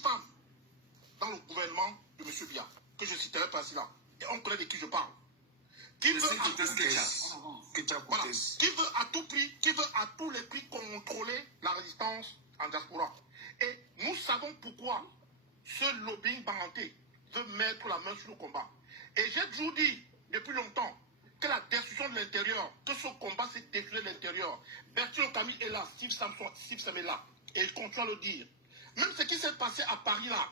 femme dans le gouvernement de M. Biya, que je citerai pas ici là, et on connaît de qui je parle, qui veut à tout prix, qui veut à tous les prix contrôler la résistance en diaspora. Et nous savons pourquoi ce lobbying banganté veut mettre la main sur le combat. Et j'ai toujours dit, depuis longtemps, que la destruction de l'intérieur, que ce combat s'est détruit de l'intérieur. Bertrand Okami est là, Steve Sam est là. Et il continue à le dire. Même ce qui s'est passé à Paris là,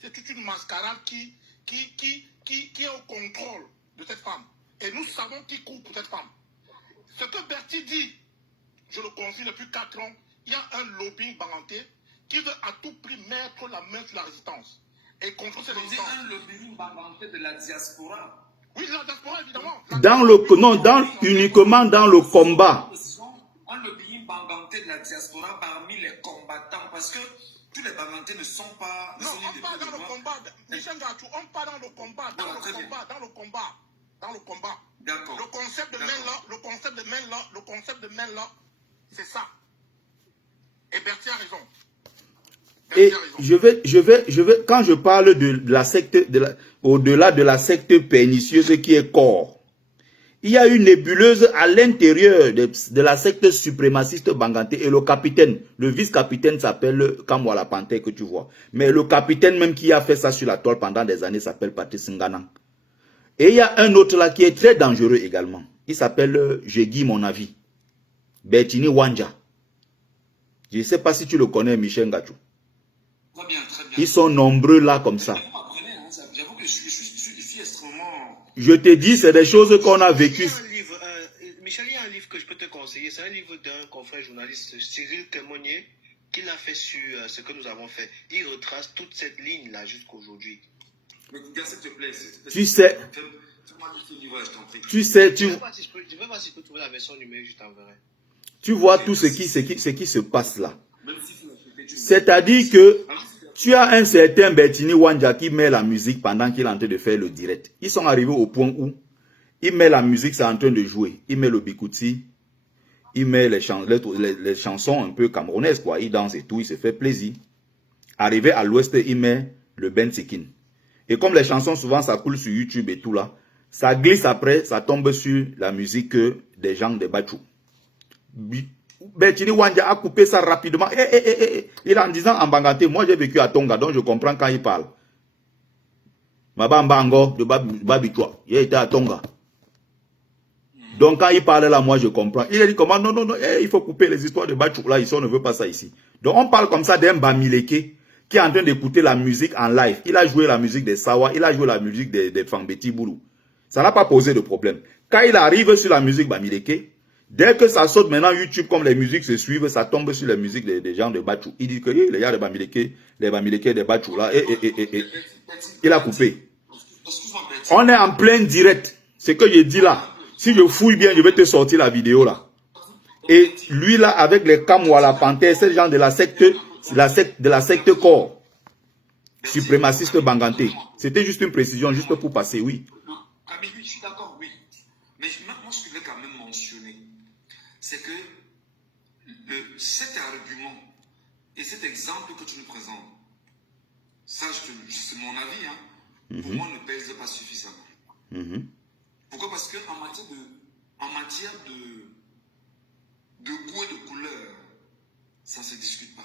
c'est toute une mascarade qui est au contrôle de cette femme. Et nous savons qui court pour cette femme. Ce que Bertie dit, je le confie depuis 4 ans, il y a un lobbying banganté qui veut à tout prix mettre la main sur la résistance. Et contre cette résistance. C'est un lobbying banganté de la diaspora. Oui, de la diaspora, évidemment. Uniquement dans le combat. Un lobbying banganté de la diaspora parmi les combattants. Parce que tous les bangantés ne sont pas... Non, on parle dans le combat. Michel Gatou, on parle dans le combat. Dans le combat. D'accord. Le concept de main là, c'est ça. Et Bertie a raison. Et je vais, quand je parle de la secte, au-delà de la secte pernicieuse qui est corps, il y a une nébuleuse à l'intérieur de la secte suprémaciste banganté et le capitaine, le vice-capitaine s'appelle Kamwala Panté que tu vois. Mais le capitaine même qui a fait ça sur la toile pendant des années s'appelle Patrice Nganang. Et il y a un autre là qui est très dangereux également. Il s'appelle Jégui mon avis. Bertini Wanja. Je ne sais pas si tu le connais, Michel Ngachou. Très bien, très bien. Ils sont nombreux là comme ça. J'avoue que je suis extrêmement... Je te dis, c'est des choses qu'on a vécues. Michel, il y a un livre que je peux te conseiller. C'est un livre d'un confrère journaliste, Cyril Témoigné, qui l'a fait sur ce que nous avons fait. Il retrace toute cette ligne-là jusqu'aujourd'hui. Mais gars, s'il te plaît, tu sais, Je ne sais pas si je peux trouver la version numérique, je t'enverrai. Tu vois tout ce qui se passe là. C'est-à-dire que tu as un certain Bertini Wanja qui met la musique pendant qu'il est en train de faire le direct. Ils sont arrivés au point où il met la musique, c'est en train de jouer. Il met le bikouti, il met les chansons un peu camerounaises, quoi. Il danse et tout, il se fait plaisir. Arrivé à l'ouest, il met le Ben Sikin. Et comme les chansons, souvent, ça coule sur YouTube et tout là, ça glisse après, ça tombe sur la musique des gens de Bachou. Bertini Wanja a coupé ça rapidement. Il en disant en banganté, moi j'ai vécu à Tonga, donc je comprends quand il parle. Mabambango de Babichua, il était à Tonga. Donc quand il parle là, moi je comprends. Il a dit comment, non, il faut couper les histoires de Bachou là, ici on ne veut pas ça ici. Donc on parle comme ça d'un Bamileke qui est en train d'écouter la musique en live. Il a joué la musique des Sawa, il a joué la musique des Fambeti Boulou. Ça n'a pas posé de problème. Quand il arrive sur la musique Bamileke, dès que ça saute maintenant YouTube, comme les musiques se suivent, ça tombe sur les musiques des gens de Bachou. Il dit que les gars de Bamileke, les Bamileke de Bachou là, il a coupé. On est en plein direct. Ce que je dis là, si je fouille bien, je vais te sortir la vidéo là. Et lui là, avec les Kamwala Panthère, c'est le genre de la secte corps. Suprémaciste banganté. C'était juste une précision, juste pour passer, oui. Oui, je suis d'accord, oui. Mais moi, ce que je voulais quand même mentionner, c'est que cet argument et cet exemple que tu nous présentes, ça, c'est mon avis, hein, pour moi, ne pèse pas suffisamment. Pourquoi? Parce qu'en matière de goût et de couleur, ça ne se discute pas.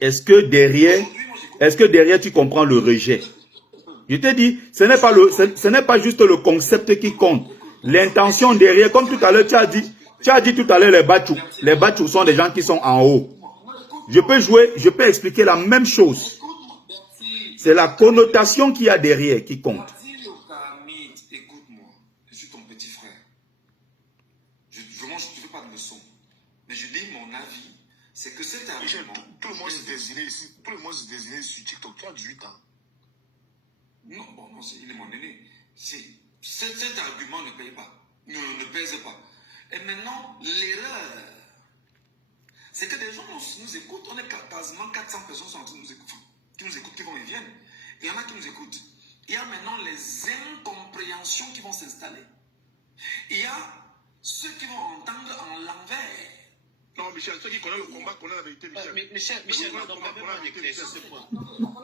Est-ce que derrière tu comprends le rejet? Je t'ai dit, ce n'est pas juste le concept qui compte. L'intention derrière, comme tout à l'heure, tu as dit tout à l'heure les Bachou. Les Bachou sont des gens qui sont en haut. Je peux expliquer la même chose. C'est la connotation qu'il y a derrière qui compte. Écoute-moi, je suis ton petit frère. Je ne fais pas de leçon. Mais je dis mon avis, c'est que cet argument... Tout le monde se désigne ici. Tout le monde se désigne sur TikTok. Tu as 18 ans. Non, il est mon aîné. Cet argument ne paye pas. Ne pèse pas. Et maintenant, l'erreur, c'est que des gens nous écoutent. On est quasiment 400 personnes qui nous écoutent, qui vont et viennent. Il y en a qui nous écoutent. Il y a maintenant les incompréhensions qui vont s'installer. Il y a ceux qui vont entendre en l'envers. Non, Michel, ceux qui connaissent le combat connaissent la vérité, Michel. Michel, pardon, permets-moi d'éclaircir ce point.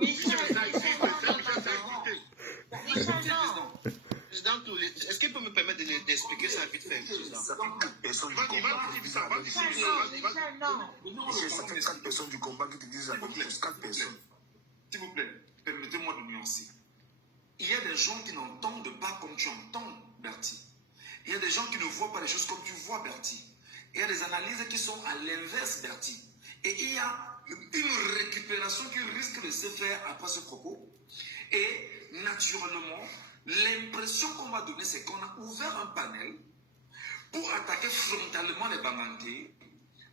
Michel, ça existe, Michel, ça existe. Michel, non. Président, est-ce qu'il peut me permettre d'expliquer ça vite fait, président? Ça fait 4 personnes du Vas-y, combat. vas-y, ça, vas-y, Michel, vas-y. Michel, ça fait 4 personnes du combat qui te disent la vérité. 4 personnes. S'il vous plaît, permettez-moi de nuancer. Il y a des gens qui n'entendent pas comme tu entends, Bertie. Il y a des gens qui ne voient pas les choses comme tu vois, Bertie. Il y a des analyses qui sont à l'inverse, Bertie. Et il y a une récupération qui risque de se faire après ce propos. Et naturellement, l'impression qu'on va donner, c'est qu'on a ouvert un panel pour attaquer frontalement les Bangantés.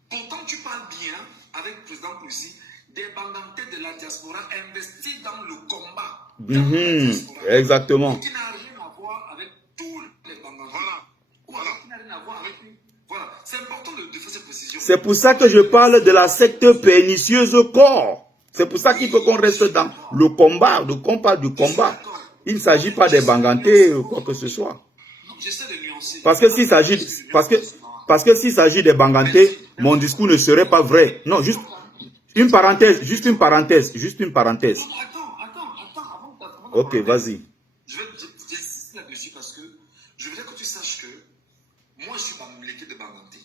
Pourtant, tu parles bien avec le président Poussi des Bangantés de la diaspora investis dans le combat. Exactement. Qui n'a rien à voir avec tous les Bangantés. Voilà. Qui n'a rien à voir avec eux. Voilà. C'est important de faire cette précision. C'est pour ça que je parle de la secte pernicieuse corps. C'est pour ça qu'il faut qu'on reste dans le combat, qu'on parle du combat. Il ne s'agit pas des Bangantés ou quoi que ce soit. J'essaie de nuancer. Parce que s'il s'agit des Bangantés, mon discours ne serait pas vrai. Non, juste une parenthèse. Non, attends, avant. Ok, vas-y. Je vais insister là-dessus parce que je voudrais que tu saches que moi, je suis Bamouléké de Banganté.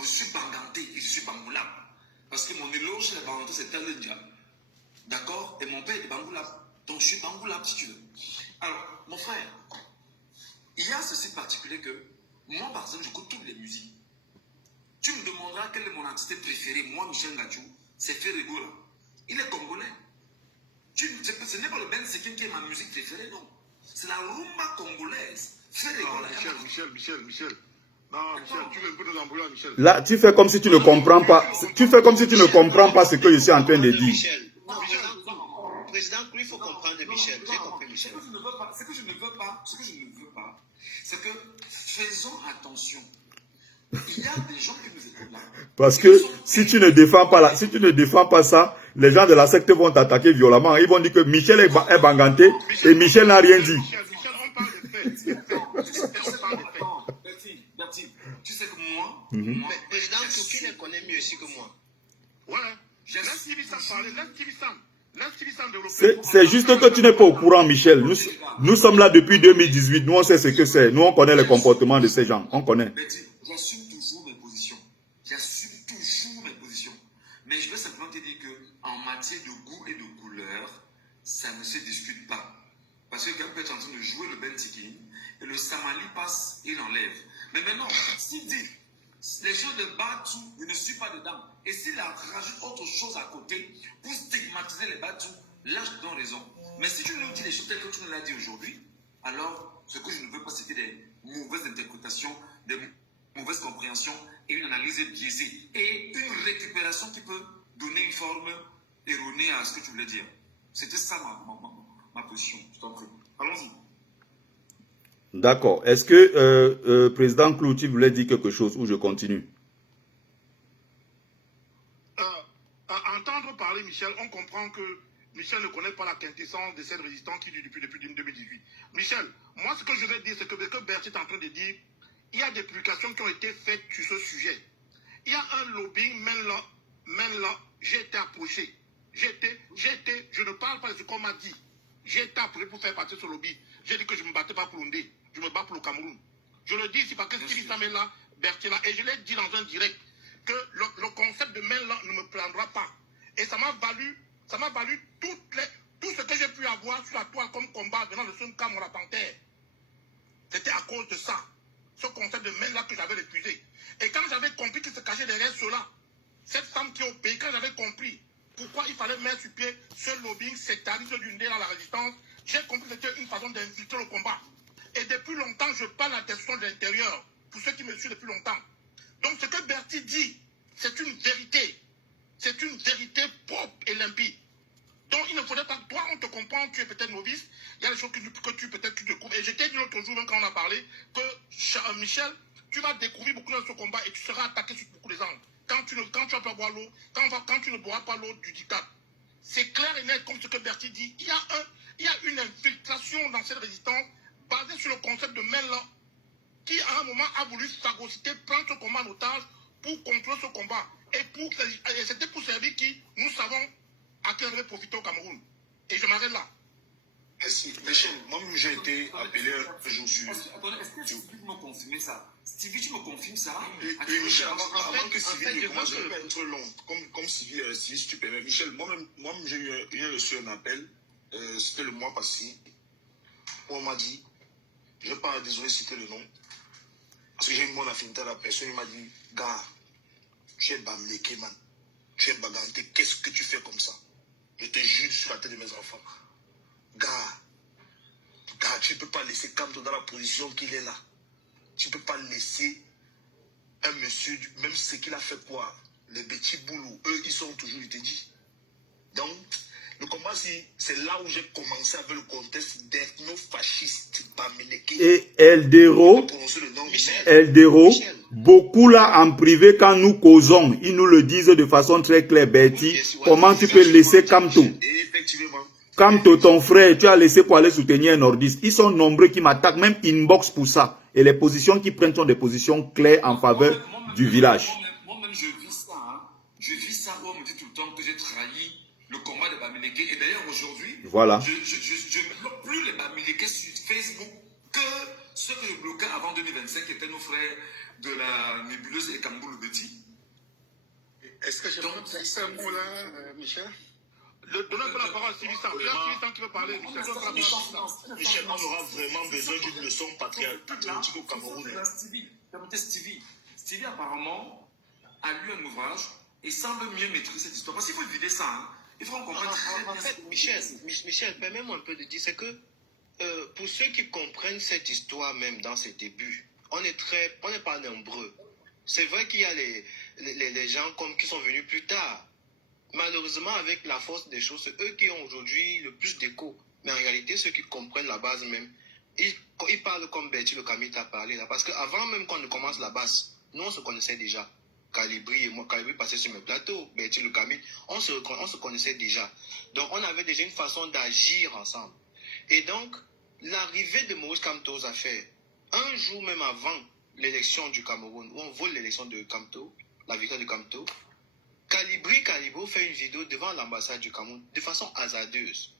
Je suis Banganté et je suis Bangoulab. Parce que mon éloge chez les Banganté, c'est Talendia. D'accord? Et mon père est de Bangoulab. Donc, je suis Bangoulab, si tu veux. Alors, mon frère, il y a ceci particulier que moi, par exemple, j'écoute toutes les musiques. Tu me demanderas quelle est mon artiste préféré. Moi, Michel Ngadjou, c'est Ferrego. Il est congolais. Ce n'est pas le Ben Sekin qui est ma musique préférée, non. C'est la rumba congolaise. Ferrego, Michel. Non, Michel, tu veux un peu nous embrouiller, Michel. Là, tu fais comme si tu ne comprends pas. Tu fais comme si tu ne comprends pas ce que je suis en train de dire. Michel, président, il faut comprendre Michel. J'ai compris, Michel. Ce que je ne veux pas, c'est que faisons attention. Il y a des gens qui nous écoutent là. Parce que si tu ne défends pas ça, les gens de la secte vont t'attaquer violemment. Ils vont dire que Michel est Banganté et Michel n'a rien dit. Michel, on parle de faits. Bertie, tu sais que moi, Mais président, qui les connaît mieux aussi que moi? Ouais. Laisse Tibissam parler, laisse Tibissam développer. C'est juste que tu n'es pas au courant, Michel. Nous sommes là depuis 2018. Nous, on sait ce que c'est. Nous, on connaît le comportement de ces gens. On connaît. Bertie, j'assume toujours mes positions. Mais je veux simplement te dire qu'en matière de goût et de couleur, ça ne se discute pas. Parce que quelqu'un peut être en train de jouer le Bentikin et le Samali passe, il enlève. Mais maintenant, s'il dit, les gens de Batou, je ne suis pas dedans. Et s'il rajoute autre chose à côté pour stigmatiser les Batou, là je te donne raison. Mais si tu nous dis les choses telles que tu nous l'as dit aujourd'hui, alors ce que je ne veux pas, c'était des mauvaises interprétations, des mauvaises compréhensions et une analyse biaisée. Et une récupération qui peut donner une forme erronée à ce que tu voulais dire. C'était ça ma position. Je t'en prie. Allons-y. D'accord. Est-ce que président Clouty voulait dire quelque chose ou je continue? Entendre parler Michel, on comprend que Michel ne connaît pas la quintessence de cette résistance qui dure depuis 2018. Michel, moi ce que je vais dire, c'est que Bertie est en train de dire, il y a des publications qui ont été faites sur ce sujet. Il y a un lobbying, même là, j'ai été approché. Je ne parle pas de ce qu'on m'a dit. J'ai été approché pour faire partie de ce lobby. J'ai dit que je ne me battais pas pour l'Ondé, je me bats pour le Cameroun. Je le dis ici parce que Stevie Sam est là, Bertie est là, et je l'ai dit dans un direct que le concept de main là ne me prendra pas. Et ça m'a valu tout ce que j'ai pu avoir sur la toile comme combat venant de son camp, la panthère. C'était à cause de ça. Ce concept de main là que j'avais refusé. Et quand j'avais compris qu'il se cachait derrière cela, cette femme qui est au pays, quand j'avais compris pourquoi il fallait mettre sur pied ce lobbying sectariste du Ndé dans la résistance, j'ai compris que c'était une façon d'infiltrer le combat. Et depuis longtemps, je parle à question de l'intérieur, pour ceux qui me suivent depuis longtemps. Donc ce que Bertie dit, c'est une vérité. C'est une vérité propre et limpide. Donc il ne faudrait pas, toi on te comprend, tu es peut-être novice, il y a des choses que tu peut-être tu découvres. Et je t'ai dit l'autre jour, même quand on a parlé, que Michel, tu vas découvrir beaucoup dans ce combat et tu seras attaqué sur beaucoup des angles. Quand tu vas pas boire l'eau, quand tu ne boiras pas l'eau du diktat. C'est clair et net comme ce que Bertie dit. Il y a une infiltration dans cette résistance basée sur le concept de Menla qui à un moment a voulu phagocyter, prendre ce combat en otage pour contrôler ce combat. Et c'était pour servir qui, nous savons à quel aurait profité au Cameroun. Et je m'arrête là. Merci. Michel, moi-même, j'ai été appelé un jour sur... Attendez, est-ce que Stevie me confirme ça? Stevie, tu me confirmes ça? Oui, Michel, avant que en Sylvie fait, ne je commence, veux je que- vais pas être long. Comme Sylvie, si tu permets. Michel, moi-même, j'ai reçu un appel. C'était le mois passé. Où on m'a dit, je ne vais pas, désolé, citer le nom. Parce que j'ai une bonne affinité à la personne. Il m'a dit, gars, tu es bamléké, man. Tu es baganté. Qu'est-ce que tu fais comme ça? Je te jure sur la tête de mes enfants. Gars, tu ne peux pas laisser Kamto dans la position qu'il est là. Tu ne peux pas laisser un monsieur, même ce qu'il a fait quoi, les petits boulous, eux, ils sont toujours, il te dit. Donc, le combat, c'est là où j'ai commencé avec le contexte d'ethno-fascistes bamileke. Et Eldero, Michel. beaucoup là en privé, quand nous causons, ils nous le disent de façon très claire, Betty, Yes, ouais, comment tu peux laisser Kamto? Et effectivement, Kamto, ton frère, tu as laissé pour aller soutenir un nordiste. Ils sont nombreux qui m'attaquent, même inbox pour ça. Et les positions qu'ils prennent sont des positions claires en faveur du village. Moi-même, je vis ça. Hein. Je vis ça où on me dit tout le temps que j'ai trahi le combat des Bamileke. Et d'ailleurs, aujourd'hui, Voilà. je ne bloque plus les Bamileke sur Facebook que ceux que je bloquais avant 2025, qui étaient nos frères de la nébuleuse et Kamboul Betty. Est-ce que je Donc, peux placer un mot là, Michel? Donne un peu la parole à Sylvie Sam. Il y a Sylvie Sam qui veut parler. Michel, donne la parole à Sylvie Sam. Michel, on aura vraiment besoin d'une leçon patriotique au Cameroun. Stevie, apparemment, a lu un ouvrage et semble mieux maîtriser cette histoire. Parce qu'il faut vider ça. Hein. Il faut qu'on comprenne très En bien fait, ce qu'on dit. Michel, permets-moi un peu de dire, c'est que pour ceux qui comprennent cette histoire même dans ses débuts, on n'est pas nombreux. C'est vrai qu'il y a les gens qui sont venus plus tard. Malheureusement, avec la force des choses, c'est eux qui ont aujourd'hui le plus d'écho. Mais en réalité, ceux qui comprennent la base même, ils parlent comme Betty le Camille t'a parlé là. Parce qu'avant même qu'on ne commence la base, nous on se connaissait déjà. Calibri et moi, Calibri passait sur mes plateaux, Betty le Camille, on se connaissait déjà. Donc on avait déjà une façon d'agir ensemble. Et donc, l'arrivée de Maurice Kamto aux affaires, un jour même avant l'élection du Cameroun, où on vole l'élection de Kamto, la victoire de Kamto, Calibro fait une vidéo devant l'ambassade du Cameroun de façon hasardeuse,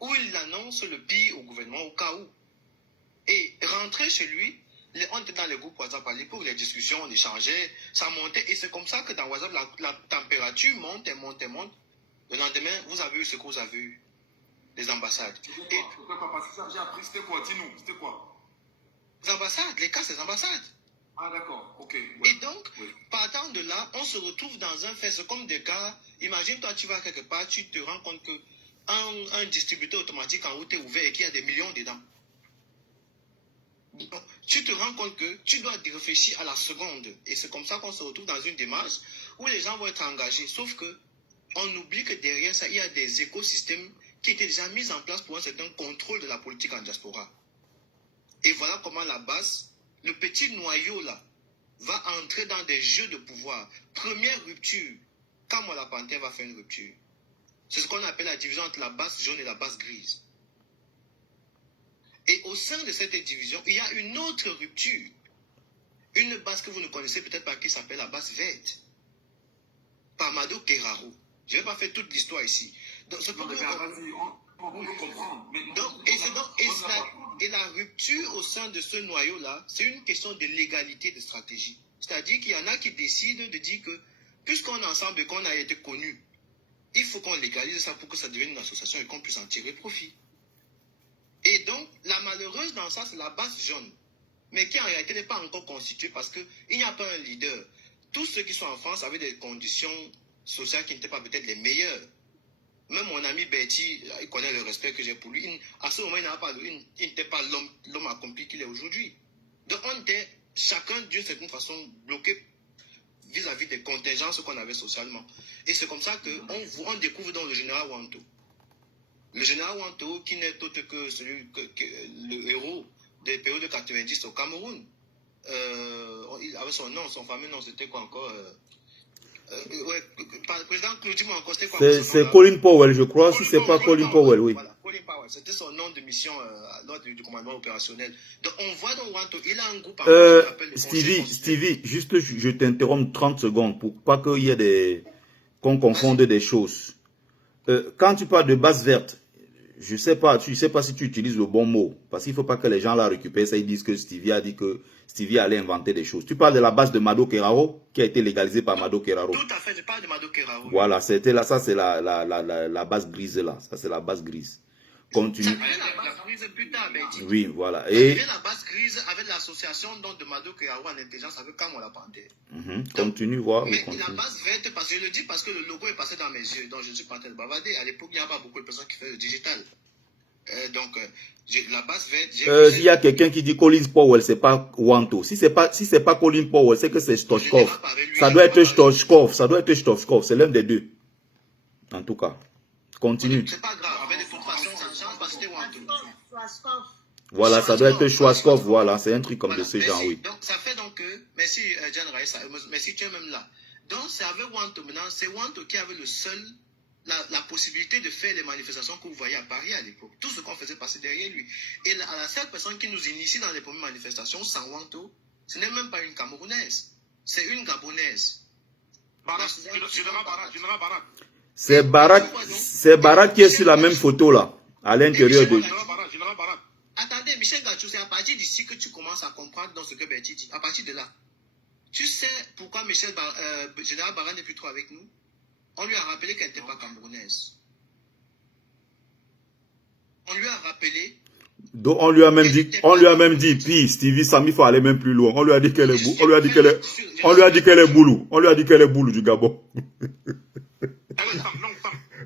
où il annonce le pire au gouvernement au cas où. Et rentré chez lui, on était dans les groupes WhatsApp, parler pour les discussions, on échangeait, ça montait. Et c'est comme ça que dans WhatsApp, la température monte et monte et monte. Le lendemain, vous avez eu ce que vous avez eu, les ambassades. Et parce que ça, j'ai appris, c'était quoi? Dis-nous, c'était quoi? Les ambassades, les cas, c'est les ambassades. Ah d'accord, ok. Ouais. Et donc, partant de là, on se retrouve dans un fait. C'est comme des cas, imagine toi, tu vas quelque part, tu te rends compte que un distributeur automatique en route est ouvert et qu'il y a des millions dedans. Donc, tu te rends compte que tu dois réfléchir à la seconde. Et c'est comme ça qu'on se retrouve dans une démarche où les gens vont être engagés. Sauf que on oublie que derrière ça, il y a des écosystèmes qui étaient déjà mis en place pour un certain contrôle de la politique en diaspora. Et voilà comment la base, le petit noyau là, va entrer dans des jeux de pouvoir. Première rupture, quand Mola Panthère va faire une rupture. C'est ce qu'on appelle la division entre la base jaune et la base grise. Et au sein de cette division, il y a une autre rupture. Une base que vous ne connaissez peut-être pas qui s'appelle la base verte. Par Mado Guerrero. Je ne vais pas faire toute l'histoire ici. Donc, c'est Non, mais vas-y, on veut comprendre. Et la rupture au sein de ce noyau-là, c'est une question de légalité de stratégie. C'est-à-dire qu'il y en a qui décident de dire que, puisqu'on est ensemble et qu'on a été connus, il faut qu'on légalise ça pour que ça devienne une association et qu'on puisse en tirer profit. Et donc, la malheureuse dans ça, c'est la base jaune, mais qui en réalité n'est pas encore constituée parce qu'il n'y a pas un leader. Tous ceux qui sont en France avaient des conditions sociales qui n'étaient pas peut-être les meilleures. Même mon ami Betty, il connaît le respect que j'ai pour lui. À ce moment, il n'était pas l'homme accompli qu'il est aujourd'hui. Donc, on était chacun d'une certaine façon bloqué vis-à-vis des contingences qu'on avait socialement. Et c'est comme ça qu'on découvre dans le général Wanto. Le général Wanto, qui n'est autre que le héros des périodes de 90 au Cameroun. Il avait son nom, son fameux nom, c'était quoi encore président Claudie Manco, c'était quoi? C'est Colin Powell, je crois. Si c'est pas Colin Powell, oui. Voilà, Colin Power. C'était son nom de mission lors du commandement opérationnel. Donc on voit dans Wanto, il a un groupe qui appelle le Stevie, juste je t'interromps 30 secondes pour pas qu'il y ait qu'on confonde des choses. Quand tu parles de base verte, je sais pas si tu utilises le bon mot, parce qu'il faut pas que les gens la récupèrent, ça ils disent que Stevie a dit que Stevie allait inventer des choses. Tu parles de la base de Mado Keraro, qui a été légalisée par Mado Keraro. Tout à fait, je parle de Mado Keraro. Voilà, c'était là, ça c'est la base grise là, ça c'est la base grise. Continue. Ça devient la base grise plus tard, Betty. Oui, voilà. Ça devient la base grise avec l'association de Mado Keraro en intelligence avec Kamola Panté. Continue, voir. Mais la base verte, parce que je le dis parce que le logo est passé dans mes yeux, donc je suis pas en train de bavarder. À l'époque, il n'y a pas beaucoup de personnes qui faisaient le digital. La base verte. Il y a quelqu'un qui dit Colin Powell, c'est pas Wanto. Si c'est pas Colin Powell, c'est que c'est Stochkov. Ça doit être Stochkov. C'est l'un des deux. En tout cas. Continue. C'est pas grave. Avec de toute façon, ça change parce que c'était Wanto. Voilà, ça doit être Schwarzkopf. Voilà, c'est un truc comme de ce genre, oui. Donc, ça fait donc que. Merci, John Raïssa. Merci, tu es même là. Donc, c'est avec Wanto maintenant. C'est Wanto qui avait le seul. La possibilité de faire les manifestations que vous voyez à Paris à l'époque. Tout ce qu'on faisait passer derrière lui. Et la seule personne qui nous initie dans les premières manifestations, sans Wanto, ce n'est même pas une Camerounaise. C'est une Gabonaise. C'est Barak qui est sur la même photo là, à l'intérieur de... Attendez, Michel Gachou, c'est à partir d'ici que tu commences à comprendre dans ce que Betty dit. À partir de là. Tu sais pourquoi Général Barak n'est plus trop avec nous? On lui a rappelé qu'elle n'était pas camerounaise. On lui a rappelé. Donc on lui a même dit, puis Stevie Sam, il faut aller même plus loin. On lui a dit qu'elle est boulou. On lui a dit qu'elle est boulou. On lui a dit qu'elle est boulou du Gabon.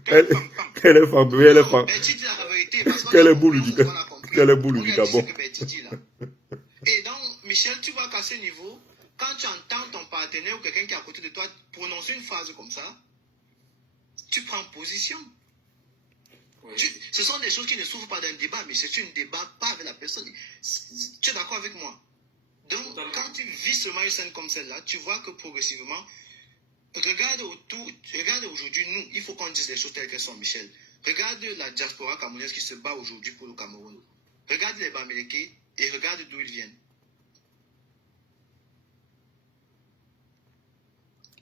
Qu'elle est femme. Qu'elle est boulou du Gabon. Et donc, Michel, tu vois qu'à ce niveau, quand tu entends ton partenaire ou quelqu'un qui est à côté de toi prononcer une phrase comme ça, tu prends position. Oui. Ce sont des choses qui ne s'ouvrent pas d'un débat, mais c'est un débat pas avec la personne. Tu es d'accord avec moi? Donc, quand tu vis seulement une scène comme celle-là, tu vois que progressivement, regarde autour, regarde aujourd'hui, nous, il faut qu'on dise les choses telles qu'elles sont, Michel. Regarde la diaspora camerounaise qui se bat aujourd'hui pour le Cameroun. Regarde les Bamileke et regarde d'où ils viennent.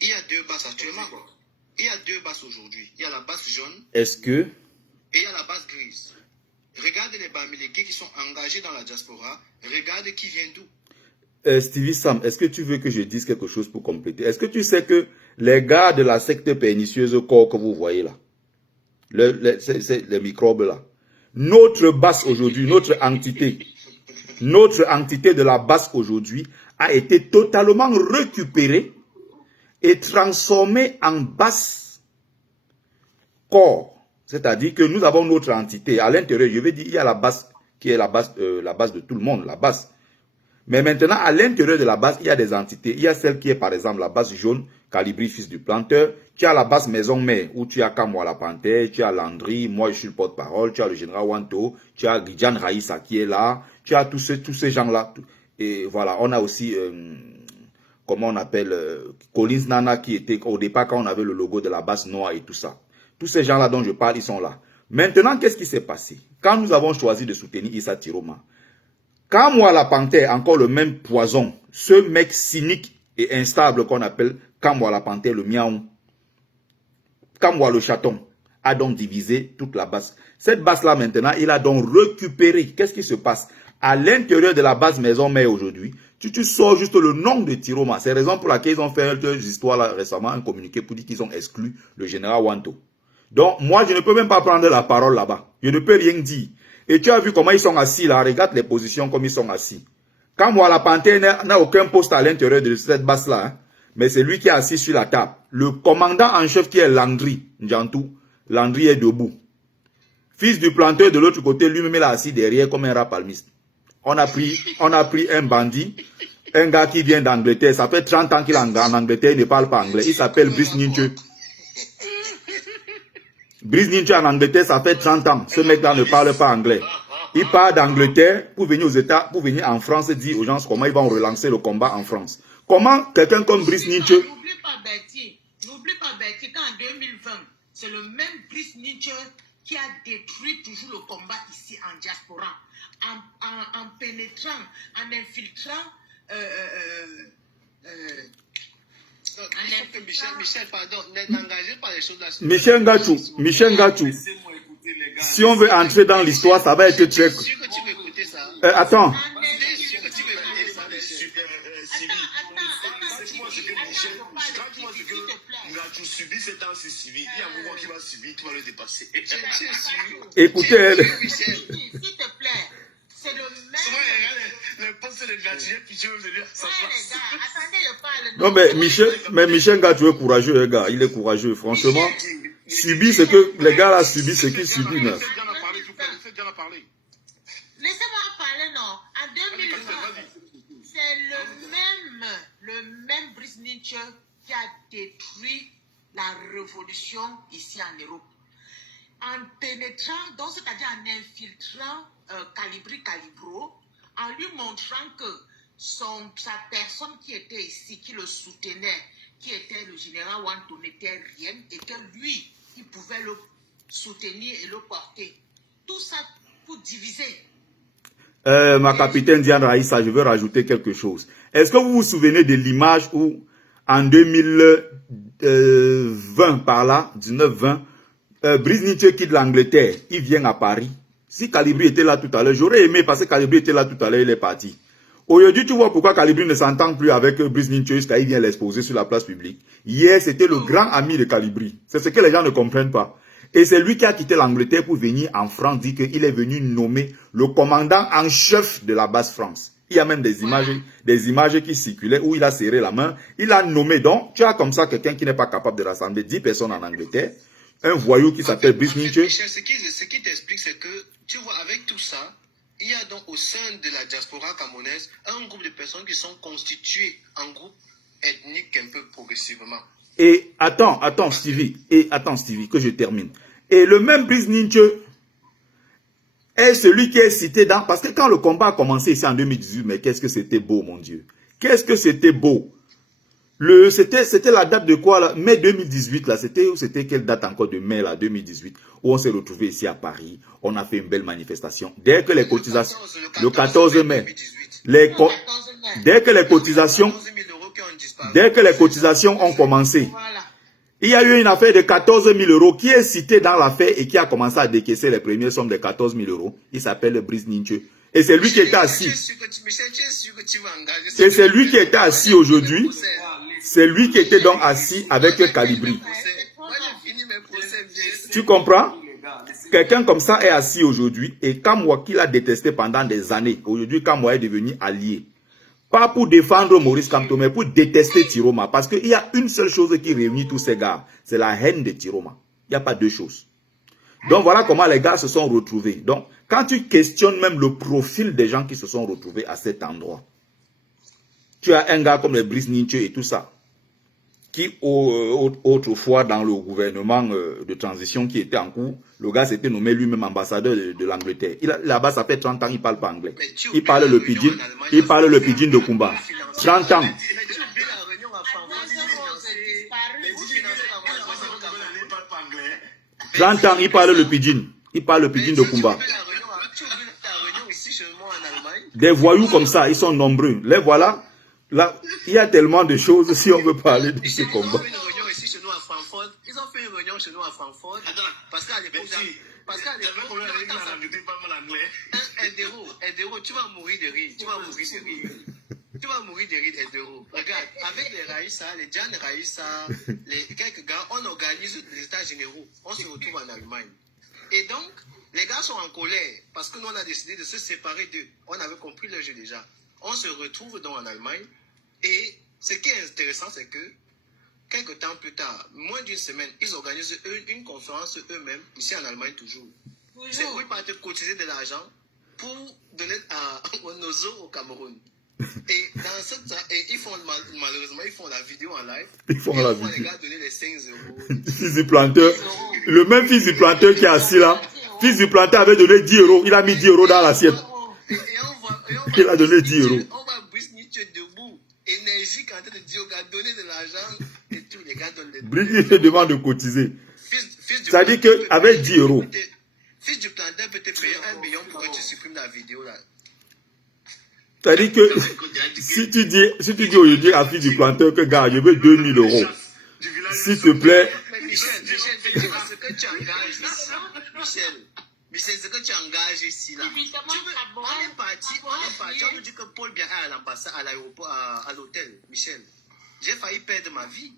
Il y a deux bases actuellement. Il y a deux bases aujourd'hui. Il y a la base jaune. Est-ce que... Et il y a la base grise. Regarde les Bamileke qui sont engagés dans la diaspora. Regarde qui vient d'où. Stevie Sam, est-ce que tu veux que je dise quelque chose pour compléter? Est-ce que tu sais que les gars de la secte pernicieuse corps que vous voyez là, c'est les microbes là, notre base aujourd'hui, notre entité de la base aujourd'hui a été totalement récupérée et transformée en base corps. C'est-à-dire que nous avons notre entité. À l'intérieur, je vais dire, il y a la base qui est la base de tout le monde, la base. Mais maintenant, à l'intérieur de la base, il y a des entités. Il y a celle qui est, par exemple, la base jaune, Calibri, fils du planteur. Tu as la base maison-mère, où tu as Kamola Panthère, tu as Landry, moi je suis le porte-parole, tu as le général Wanto, tu as Gidjan Raïssa qui est là, tu as tous ces gens-là. Et voilà, on a aussi, comment on appelle, Collins Nana qui était au départ quand on avait le logo de la base noire et tout ça. Tous ces gens-là dont je parle, ils sont là. Maintenant, qu'est-ce qui s'est passé? Quand nous avons choisi de soutenir Issa Tiroma, quand moi la panthère, encore le même poison, ce mec cynique et instable qu'on appelle Kamwa la panthère, le miaou, Kamwa le chaton, a donc divisé toute la base. Cette base-là maintenant, il a donc récupéré. Qu'est-ce qui se passe? À l'intérieur de la base maison-mère aujourd'hui, tu sors juste le nom de Tiroma. C'est la raison pour laquelle ils ont fait une histoire là, récemment, un communiqué pour dire qu'ils ont exclu le général Wanto. Donc, moi, je ne peux même pas prendre la parole là-bas. Je ne peux rien dire. Et tu as vu comment ils sont assis là. Regarde les positions comme ils sont assis. Quand moi, la panthère n'a aucun poste à l'intérieur de cette base-là, hein, mais c'est lui qui est assis sur la table. Le commandant en chef qui est Landry, Njantou, Landry est debout. Fils du planteur de l'autre côté, lui-même il est assis derrière comme un rapalmiste. On a pris un bandit, un gars qui vient d'Angleterre. Ça fait 30 ans qu'il est en Angleterre, il ne parle pas anglais. Il s'appelle Brice Ninche. Brice Ninche en Angleterre, ça fait 30 ans. Ce mec-là ne parle pas anglais. Il part d'Angleterre pour venir aux États, pour venir en France et dire aux gens comment ils vont relancer le combat en France. Comment quelqu'un comme Brice Ninche... N'oublie pas Betty, qu'en 2020, c'est le même Brice Ninche qui a détruit toujours le combat ici en diaspora, en pénétrant, en infiltrant. Michel, pardon, n'engagez pas les choses là. Michel Ngachou, Laissez-moi écouter, les gars. si on veut entrer dans l'histoire, ça va être très... Je suis sûr que tu veux écouter ça. Attends. Je suis sûr que tu veux écouter ça, Michel. Quand tu vois ce que Ngachou subit, c'est temps c'est suivi. Il y a un moment qui va subir, tu vas le dépasser. Je suis sûr. Écoutez, elle. S'il te plaît, c'est le même. Souvent, les postes de Ngachou, puis je veux venir à sa Ouais, les place. gars, attendez, je parle. Non, mais Michel Ngachou est courageux, les gars. Il est courageux, franchement. Subit ce que les gars là subissent, ce qu'ils subissent. Laissez Diana parler. Laissez-moi parler, non. En 2020, c'est le même Brice Nietzsche qui a détruit la révolution ici en Europe. En pénétrant, donc c'est-à-dire en infiltrant Calibro, en lui montrant que sa personne qui était ici, qui le soutenait, qui était le général Wanto, n'était rien, et que lui, il pouvait le soutenir et le porter. Tout ça pour diviser. Ma capitaine Diane Raïssa, je veux rajouter quelque chose. Est-ce que vous vous souvenez de l'image où, en 2020, par là, 19-20, Brice Nietzsche quitte l'Angleterre, il vient à Paris. Si Calibri était là tout à l'heure, j'aurais aimé parce que Calibri était là tout à l'heure, il est parti. Aujourd'hui, tu vois pourquoi Calibri ne s'entend plus avec Brice Nietzsche jusqu'à il vient l'exposer sur la place publique. Hier, c'était le grand ami de Calibri. C'est ce que les gens ne comprennent pas. Et c'est lui qui a quitté l'Angleterre pour venir en France, dit qu'il est venu nommer le commandant en chef de la base France. Il y a même des images qui circulaient où il a serré la main. Il a nommé donc, tu as comme ça quelqu'un qui n'est pas capable de rassembler 10 personnes en Angleterre, un voyou qui s'appelle Brice Nietzsche. Michel, ce qui t'explique, c'est que, tu vois, avec tout ça, il y a donc au sein de la diaspora camerounaise un groupe de personnes qui sont constituées en groupe ethnique un peu progressivement. Et attends Stevie, que je termine. Et le même Brice Nietzsche est celui qui est cité dans... Parce que quand le combat a commencé ici en 2018, mais qu'est-ce que c'était beau, mon Dieu. Qu'est-ce que c'était beau. C'était la date de quoi là? Mai 2018 là, c'était quelle date encore de mai là, 2018, où on s'est retrouvé ici à Paris, on a fait une belle manifestation. Dès que les cotisations, le 14 mai, dès que les cotisations ont commencé, il y a eu une affaire de 14 000 € qui est citée dans l'affaire et qui a commencé à décaisser les premières sommes de 14 000 €. Il s'appelle Brice Nietzsche. Et c'est lui qui était assis. Et c'est lui qui était assis aujourd'hui. C'est lui qui était donc assis avec Calibri. Tu comprends? Quelqu'un comme ça est assis aujourd'hui et Kamwa qui l'a détesté pendant des années. Aujourd'hui, Kamwa est devenu allié. Pas pour défendre Maurice Kamto, mais pour détester Tiroma. Parce qu'il y a une seule chose qui réunit tous ces gars. C'est la haine de Tiroma. Il n'y a pas deux choses. Donc voilà comment les gars se sont retrouvés. Donc quand tu questionnes même le profil des gens qui se sont retrouvés à cet endroit, tu as un gars comme le Brice Nietzsche et tout ça, qui autrefois dans le gouvernement de transition qui était en cours, le gars s'était nommé lui-même ambassadeur de l'Angleterre. Là-bas, ça fait 30 ans, il ne parle pas anglais. Il parle le pidgin, de Kumba. 30 ans. 30 ans, il parle le pidgin. Il parle le pidgin de Kumba. Des voyous comme ça, ils sont nombreux. Les voilà. Là, il y a tellement de choses si on veut parler de ce combat. Ils ont fait une réunion chez nous à Francfort. Parce qu'à l'époque, Eldero, tu vas mourir de rire. Tu vas mourir de rire, Eldero. Regarde, avec les Raïssa, les Jan Raïssa, quelques gars, on organise les états généraux. On se retrouve en Allemagne. Et donc, les gars sont en colère parce que nous, on a décidé de se séparer d'eux. On avait compris le jeu déjà. On se retrouve donc en Allemagne. Et ce qui est intéressant, c'est que quelques temps plus tard, moins d'une semaine, ils organisent une conférence eux-mêmes, ici en Allemagne toujours. C'est où ils partent cotiser de l'argent pour donner aux nozo au Cameroun. Et dans cette, ils font malheureusement, ils font la vidéo en live. Ils font la vidéo. Les gars donner les 5 €. Fils du planteur, le même fils du planteur qui est assis là, fils du planteur avait donné 10 €, il a mis 10 € dans l'assiette. Il a donné 10 €. On va Brice Nietzsche debout, énergique en train de dire aux gars, donner de l'argent et tout, les gars donnent des... Brice Nietzsche demande de cotiser. C'est-à-dire qu'avec 10 €, Fils du planteur peut te payer 1 million pour que tu supprimes la vidéo là. C'est-à-dire que si tu dis aujourd'hui à fille du planteur que gars, je veux 2000 euros, s'il te plaît. Mais Michel, ce que tu engages ici, Michel, ce que tu engages ici là. On est parti, on nous dit que Paul Biya est à l'ambassade, à l'aéroport, à l'hôtel, Michel. J'ai failli perdre ma vie.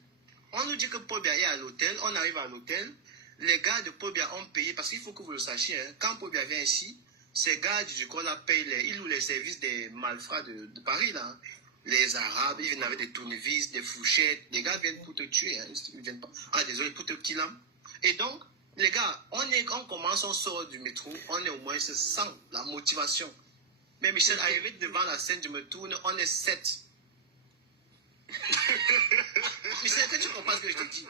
On nous dit que Paul Biya est à l'hôtel, on arrive à l'hôtel, les gars de Paul Biya ont payé, parce qu'il faut que vous le sachiez, hein, quand Paul Biya vient ici, ces gars du Cola payent ils ou les services des malfrats de Paris là. Les Arabes, ils viennent avec des tournevis, des fourchettes. Les gars viennent pour te tuer. Hein. Ils viennent pas. Ah, désolé, pour te killer. Et donc, les gars, on commence, on sort du métro, on est au moins 100, la motivation. Mais Michel, arrivé devant la scène, je me tourne, on est 7. Michel, est-ce que tu comprends ce que je te dis?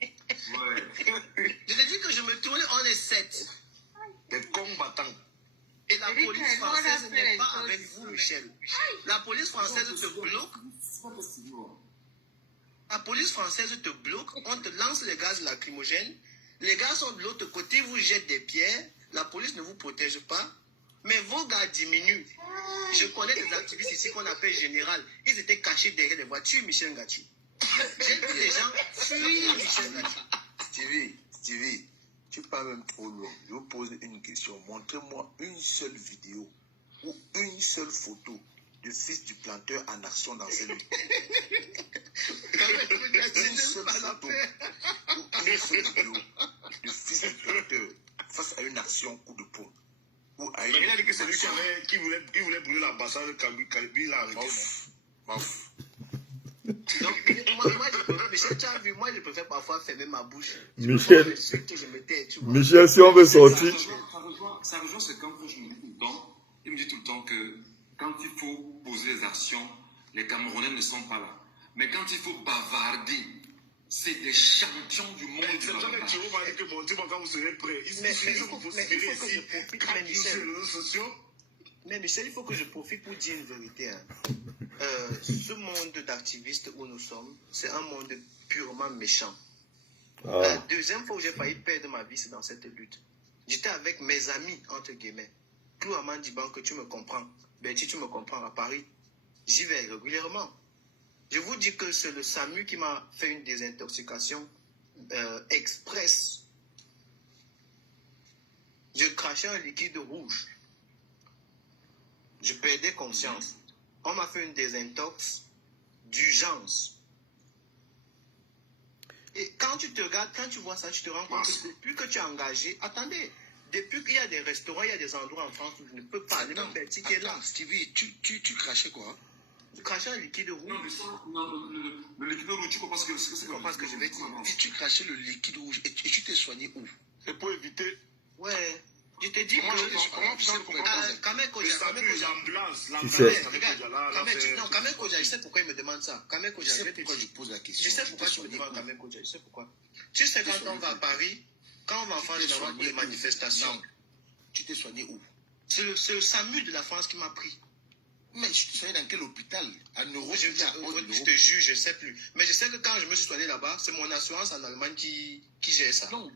Ouais. Je te dis que je me tourne, on est 7. Des combattants. Et la police française n'est pas avec vous, Michel. La police française te bloque. La police française te bloque, on te lance les gaz lacrymogènes. Les gars sont de l'autre côté, vous jettent des pierres. La police ne vous protège pas. Mais vos gars diminuent. Je connais des activistes ici qu'on appelle général. Ils étaient cachés derrière les voitures, Michel Ngati. J'ai vu les gens fuir Michel Ngati. Stevie, tu parles même trop loin. Je vous pose une question. Montrez-moi une seule vidéo ou une seule photo de fils du planteur en action dans cette lutte. Une seule photo ou une seule vidéo de fils du planteur face à une action coup de poing. Ou à Mais il a dit que c'est lui qui voulait brûler l'ambassade de Kaby, l'a arrêté. Off. Donc, moi, je préfère parfois fermer ma bouche. Michel, Je me tais, tu vois. Michel, si on veut sortir. Ça rejoint ce qu'un coach me dit tout le temps. Il me dit tout le temps que quand il faut poser les actions, les Camerounais ne sont pas là. Mais quand il faut bavarder, c'est des champions du monde du C'est jamais bavardage. Thierry va dire que bon, dis-moi quand vous serez prêts. Mais il faut que je profite, mais Sur Michel. les réseaux sociaux. Mais Michel, il faut que je profite pour dire une vérité. Hein. Ce monde d'activistes où nous sommes, c'est un monde purement méchant. La deuxième fois où j'ai failli perdre ma vie, c'est dans cette lutte. J'étais avec mes amis, entre guillemets. Clou Aman Diban, que tu me comprends. Betty, tu me comprends, à Paris. J'y vais régulièrement. Je vous dis que c'est le SAMU qui m'a fait une désintoxication express. Je crachais un liquide rouge. Je perdais conscience. On m'a fait une désintox d'urgence. Et quand tu te regardes, quand tu vois ça, tu te rends compte que depuis que tu es engagé, attendez, depuis qu'il y a des restaurants, il y a des endroits en France où je ne peux pas aller, même Betty qui est là. Stevie, tu crachais quoi? Je crachais un liquide rouge. Non, le liquide rouge, tu comprends ce que c'est? Tu comprends ce que je vais dire? Et tu crachais le liquide rouge et tu t'es soigné où? C'est pour éviter. Ouais. Je te dis Comment que Kamel Koja, l'ambulance. Kamel Koja, je sais pourquoi il me demande ça. Kamel Je Koja, je sais vais te pourquoi dire. je pose la question. Je sais pourquoi tu me demandes Kamel Koja, je sais pourquoi. Tu sais, quand on va à Paris, quand on va en France, les endroits pour les manifestations, Non. Tu t'es soigné où? c'est le SAMU de la France qui m'a pris. Mais je te soignais dans quel hôpital? À Neuro, Je te jure, je ne sais plus. Mais je sais que quand je me suis soigné là-bas, c'est mon assurance en Allemagne qui gère ça. Non,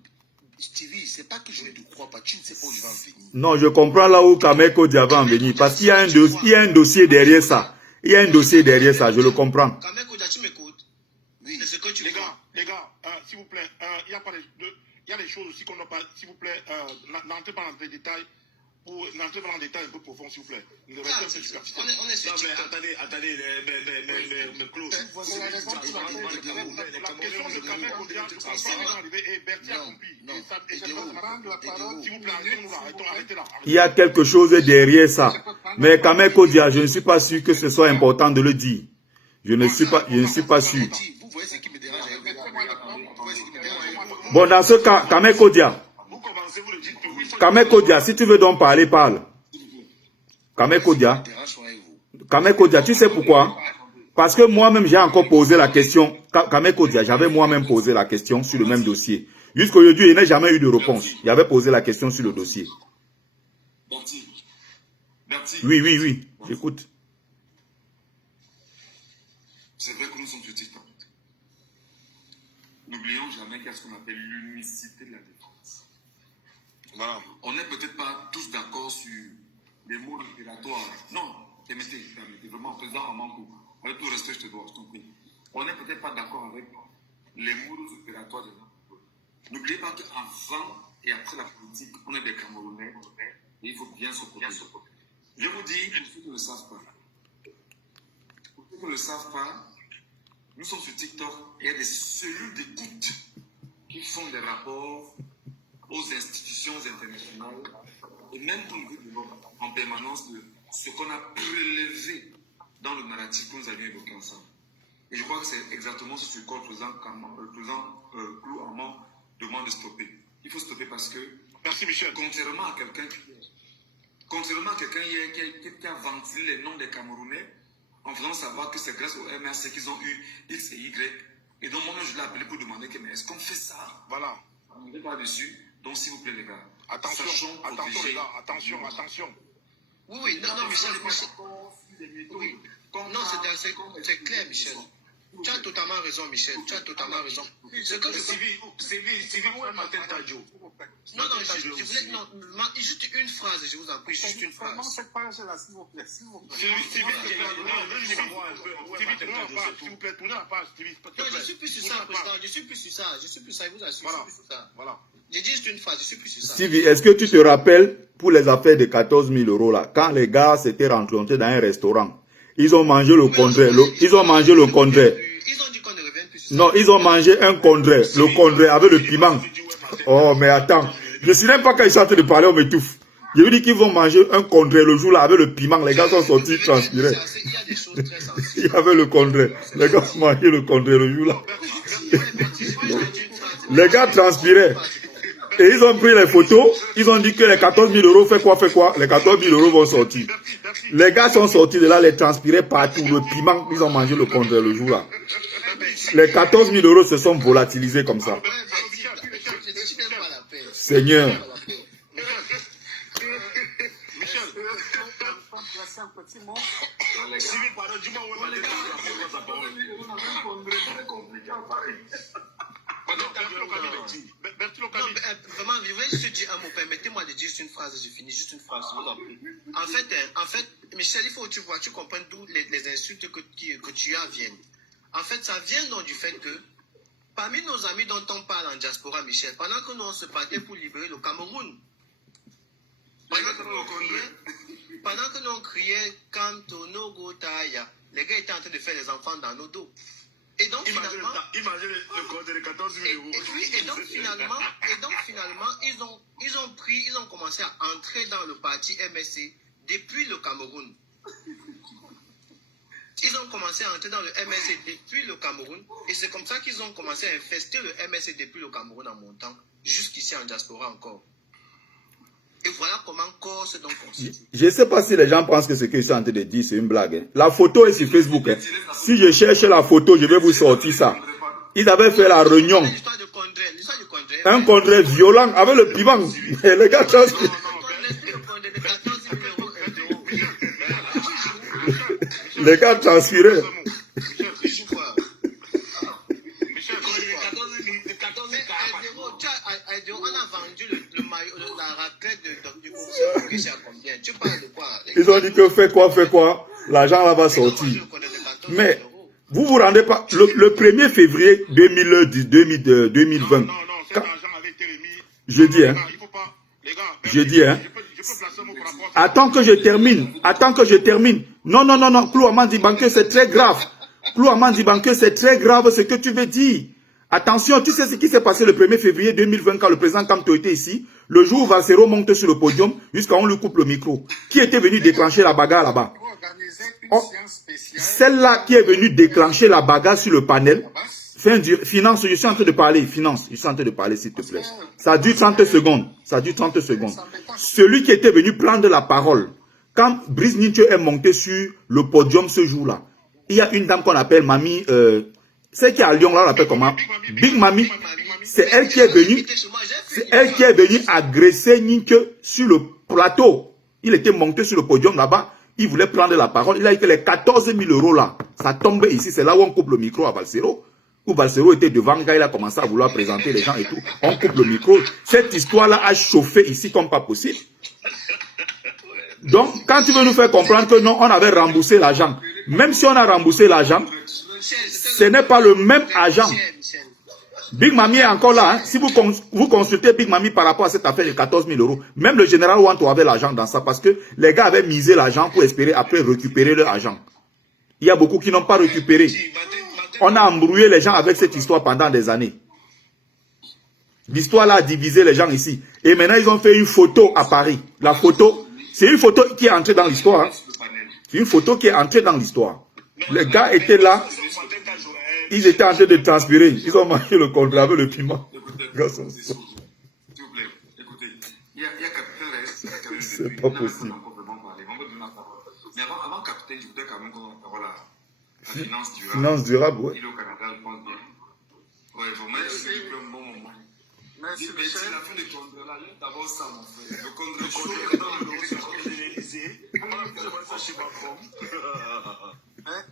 Stevie, c'est pas que je ne te crois pas. Tu ne sais pas où je vais en venir. Non, je comprends là où Kameko Dia va en venir. Parce qu'il y a un dossier derrière ça. Il y a un dossier derrière ça, je le comprends. Kamel Koja, tu m'écoutes? Oui. C'est ce que tu Les vois. gars, s'il vous plaît, il y a des choses aussi qu'on n'a pas. S'il vous plaît, n'entrez pas dans les détails. N'entrez pas dans les détails un peu profonds, s'il vous plaît. On est sur Non, mais TikTok. attendez, mais Claude. La question de Kamel Koja, je pense pas qu'on est arrivé. Et Bertie a compris. S'il vous plaît, arrêtez là. Il y a quelque chose derrière ça. Mais Kameko Dia, je ne suis pas sûr que ce soit important de le dire. Je ne suis pas sûr. Vous voyez ce qui me dérange avec vous. Bon, dans ce cas, Kameko Dia. Vous commencez, vous le dites. Kameko Dia, si tu veux donc parler, parle. Kameko Dia. Kameko Dia, tu sais pourquoi? Parce que moi-même, j'ai encore posé la question. Kameko Dia, j'avais moi-même posé la question sur le même dossier. Jusqu'aujourd'hui, il n'y a jamais eu de réponse. J'avais posé la question sur le dossier. Bertie. Oui, j'écoute. C'est vrai que nous sommes sur TikTok. N'oublions jamais qu'il y a ce qu'on appelle l'unicité de la défense. Voilà. On n'est peut-être pas tous d'accord sur les mots opératoires. Non, permettez, vraiment, président Amankou, avec tout le respect, je te dois, je t'en prie. On n'est peut-être pas d'accord avec les mots opératoires des gens. N'oubliez pas qu'avant et après la politique, on est des Camerounais et il faut bien se protéger. Je vous dis, pour ceux qui ne le savent pas, nous sommes sur TikTok et il y a des cellules d'écoute qui font des rapports aux institutions internationales et même pour le gouvernement en permanence de ce qu'on a prélevé dans le narratif que nous avions évoqué ensemble. Et je crois que c'est exactement ce sur quoi le président Clou Armand demande de stopper. Il faut stopper parce que, Merci Michel. contrairement à quelqu'un qui a ventilé les noms des Camerounais en faisant savoir que c'est grâce au MRC qu'ils ont eu X et Y, et donc moi-même je l'ai appelé pour demander que, mais est-ce qu'on fait ça? Voilà. On n'est pas dessus, donc s'il vous plaît les gars. Attention, attention les gars, attention. Oui, non, Michel. Oui. Non, c'est clair, Michel. Tu as totalement raison, Michel. Tu as totalement raison. C'est que Sylvie, où est Martin Tadjo? Non, je voulais. Non, juste une phrase, je vous en prie, juste une phrase. Cette page-là, s'il vous plaît. S'il vous plaît, tournez la page, Sylvie. Non, je suis plus sur ça, président. Je suis plus sur ça, je vous assure. Voilà. J'ai dit juste une phrase, je suis plus sur ça. Stevie, est-ce que tu te rappelles pour les affaires de 14 000 euros là, quand les gars s'étaient rencontrés dans un restaurant, ils ont mangé le condré. Ils ont mangé le condré. Ils ont dit qu'on ne revient plus sur ça. Non, ils ont mangé un condré. Le condré avec le piment. Oh, mais attends. Je ne sais même pas quand ils sont en train de parler, on m'étouffe. Je veux dire qu'ils vont manger un condré le jour là avec le piment. Les gars sont sortis transpirés. Il y a des choses très sensibles. Il y avait le condré. Les gars ont mangé le condré le jour là. Les gars transpiraient. Et ils ont pris les photos, ils ont dit que les 14 000 euros, fait quoi? Les 14 000 euros vont sortir. Les gars sont sortis de là, les transpiraient partout, le piment, ils ont mangé le contraire le jour là. Les 14 000 euros se sont volatilisés comme ça. Seigneur. Sylvie, pardon, dis-moi où est Vraiment, je vais juste dire un mot. Permettez-moi de dire juste une phrase. Je finis juste une phrase. En fait, Michel, il faut que tu comprennes d'où les insultes que tu as viennent. En fait, ça vient donc du fait que parmi nos amis dont on parle en diaspora, Michel, pendant que nous on se battait pour libérer le Cameroun, pendant que nous on criait Kantono Gotaya, les gars étaient en train de faire les enfants dans nos dos. Et donc finalement, imagine le compte de 14 000 euros. Et donc finalement, ils ont commencé à entrer dans le parti MSC depuis le Cameroun. Ils ont commencé à entrer dans le MSC depuis le Cameroun. Et c'est comme ça qu'ils ont commencé à infester le MSC depuis le Cameroun en montant jusqu'ici en diaspora encore. Et voilà comment encore se donc constitue. Je ne sais pas si les gens pensent que ce qu'ils sont en train de dire, c'est une blague. Hein. La photo est sur Facebook. Hein. Si je cherche la photo, je vais vous sortir ça. Ils avaient fait la réunion. Un condré violent avec le piment. Et les gars transpirent. Les gars transpiraient. Ils ont dit que fait quoi, l'argent là va sortir. Mais vous vous rendez pas, le 1er février 2020, je dis, hein, attends que je termine. Non, Clou Amandi Banque, c'est très grave. Clou Amandi Banque, c'est très grave ce que tu veux dire. Attention, tu sais ce qui s'est passé le 1er février 2020 quand le président Kamto était ici. Le jour où Valsero monte sur le podium, jusqu'à on lui coupe le micro. Qui était venu déclencher la bagarre là-bas? Celle-là qui est venue déclencher la bagarre sur le panel. Finance, je suis en train de parler. S'il te plaît. Ça dure 30 secondes. Celui qui était venu prendre la parole, quand Brice Ninche est monté sur le podium ce jour-là, il y a une dame qu'on appelle Mamie, celle qui est à Lyon, là, on l'appelle comment? Big Mamie. C'est elle qui est venue agresser Ninche sur le plateau. Il était monté sur le podium là-bas. Il voulait prendre la parole. Il a dit que les 14 000 euros là, ça tombait ici. C'est là où on coupe le micro à Valsero. où Balsero était devant, quand il a commencé à vouloir présenter les gens et tout. On coupe le micro. Cette histoire-là a chauffé ici comme pas possible. Donc, quand tu veux nous faire comprendre que non, on avait remboursé l'argent, même si on a remboursé l'argent, ce n'est pas le même argent. Big Mami est encore là. Hein. Si vous consultez Big Mami par rapport à cette affaire de 14 000 €, même le général Wanto avait l'argent dans ça parce que les gars avaient misé l'argent pour espérer après récupérer leur argent. Il y a beaucoup qui n'ont pas récupéré. On a embrouillé les gens avec cette histoire pendant des années. L'histoire là a divisé les gens ici. Et maintenant, ils ont fait une photo à Paris. La photo, c'est une photo qui est entrée dans l'histoire. Hein. C'est une photo qui est entrée dans l'histoire. Les gars étaient là. Ils étaient en train de transpirer. Ils ont mangé le cordon avec le piment. S'il vous plaît, écoutez, il y a Capitaine Reyes. C'est pas possible. Mais avant Capitaine, je voudrais quand même avoir la finance durable. Finance durable, oui. Il est au Canada, je pense bien. Ouais, vraiment, c'est un bon moment. Merci, Mais Michel. c'est la fin de Condor là, laisse d'abord ça, mon frère. Le Condor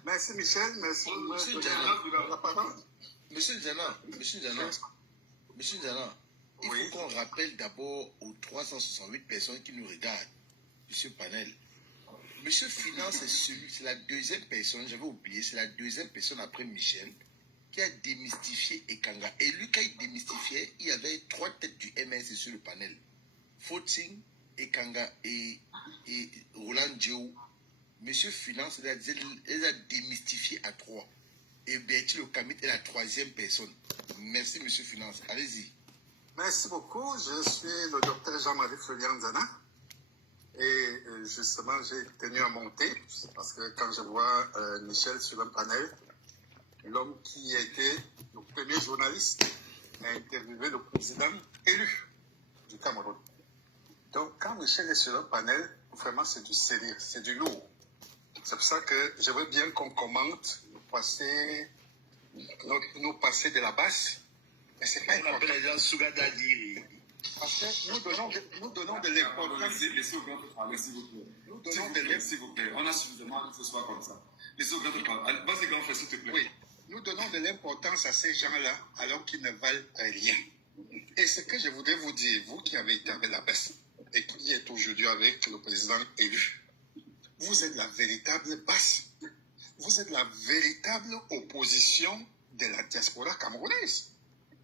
Merci, Michel. Merci. Monsieur Diana, il faut qu'on rappelle d'abord aux 368 personnes qui nous regardent, Monsieur Panel. Monsieur Finance, c'est la deuxième personne, j'avais oublié, c'est la deuxième personne après Michel qui a démystifié Ekanga. Et lui, quand il démystifiait, il y avait 3 têtes du MS sur le panel. Footing, Ekanga et Roland Diou. Monsieur Finance, il a démystifié à 3. Et Bertil Okamit est la 3e personne. Merci, Monsieur Finance. Allez-y. Merci beaucoup. Je suis le docteur Jean-Marie Felian Zana. Et justement, j'ai tenu à monter parce que quand je vois Michel sur un panel, l'homme qui a été le premier journaliste à interviewer le président élu du Cameroun. Donc, quand Michel est sur un panel, vraiment, c'est du sérieux, c'est du lourd. C'est pour ça que je veux bien qu'on commente nos passés de la base. Mais c'est pas important. les gens Sougadadiri. Parce que nous donnons de l'importance. Laissez au grand frère parler, s'il vous plaît. Nous donnons de l'importance. S'il vous plaît. On a suffisamment que ce soit comme ça. Laissez au grand frère parler. Vas-y, grand frère, s'il te plaît. Oui, nous donnons de l'importance à ces gens-là alors qu'ils ne valent rien. Et ce que je voudrais vous dire, vous qui avez été avec la baisse et qui êtes aujourd'hui avec le président élu, vous êtes la véritable basse. Vous êtes la véritable opposition de la diaspora camerounaise.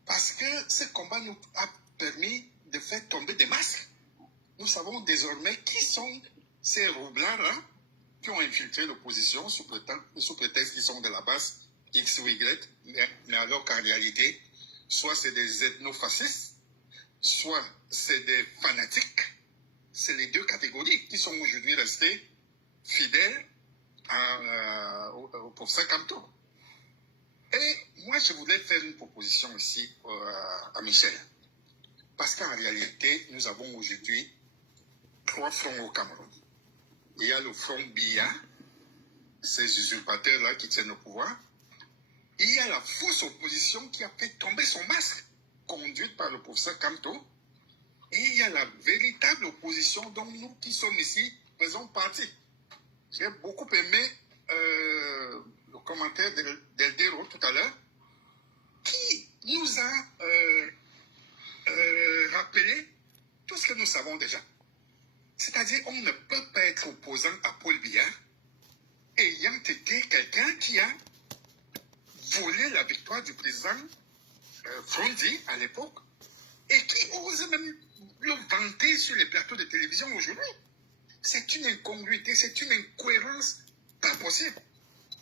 Parce que ce combat nous a permis de faire tomber des masques. Nous savons désormais qui sont ces roublards-là qui ont infiltré l'opposition sous prétexte qu'ils sont de la base X ou Y, mais alors qu'en réalité, soit c'est des ethnofascistes, soit c'est des fanatiques. C'est les deux catégories qui sont aujourd'hui restées fidèles au professeur Kamto. Et moi, je voudrais faire une proposition ici à Michel. Parce qu'en réalité, nous avons aujourd'hui 3 fronts au Cameroun. Il y a le front BIA, ces usurpateurs-là qui tiennent le pouvoir. Il y a la fausse opposition qui a fait tomber son masque, conduite par le professeur Kamto. Et il y a la véritable opposition dont nous qui sommes ici faisons partie. J'ai beaucoup aimé le commentaire d'Eldero tout à l'heure, qui nous a rappelé tout ce que nous savons déjà. C'est-à-dire, on ne peut pas être opposant à Paul Biya ayant été quelqu'un qui a volé la victoire du président Frondi à l'époque et qui ose même le vanter sur les plateaux de télévision aujourd'hui. C'est une incongruité, c'est une incohérence pas possible.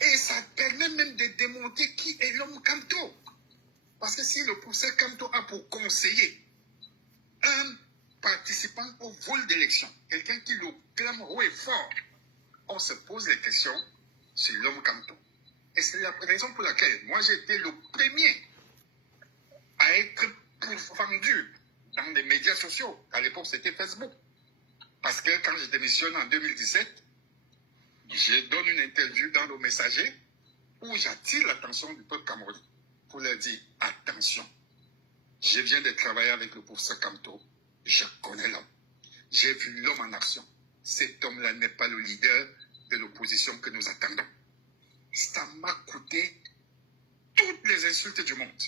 Et ça permet même de démontrer qui est l'homme Kamto. Parce que si le professeur Kamto a pour conseiller un participant au vol d'élection, quelqu'un qui le clame haut et fort, on se pose les questions sur l'homme Kamto. Et c'est la raison pour laquelle moi j'ai été le premier à être pourfendu dans les médias sociaux. À l'époque c'était Facebook. Parce que quand je démissionne en 2017, je donne une interview dans Le Messager où j'attire l'attention du peuple camerounais pour leur dire attention, je viens de travailler avec le professeur Kamto, je connais l'homme, j'ai vu l'homme en action. Cet homme-là n'est pas le leader de l'opposition que nous attendons. Ça m'a coûté toutes les insultes du monde.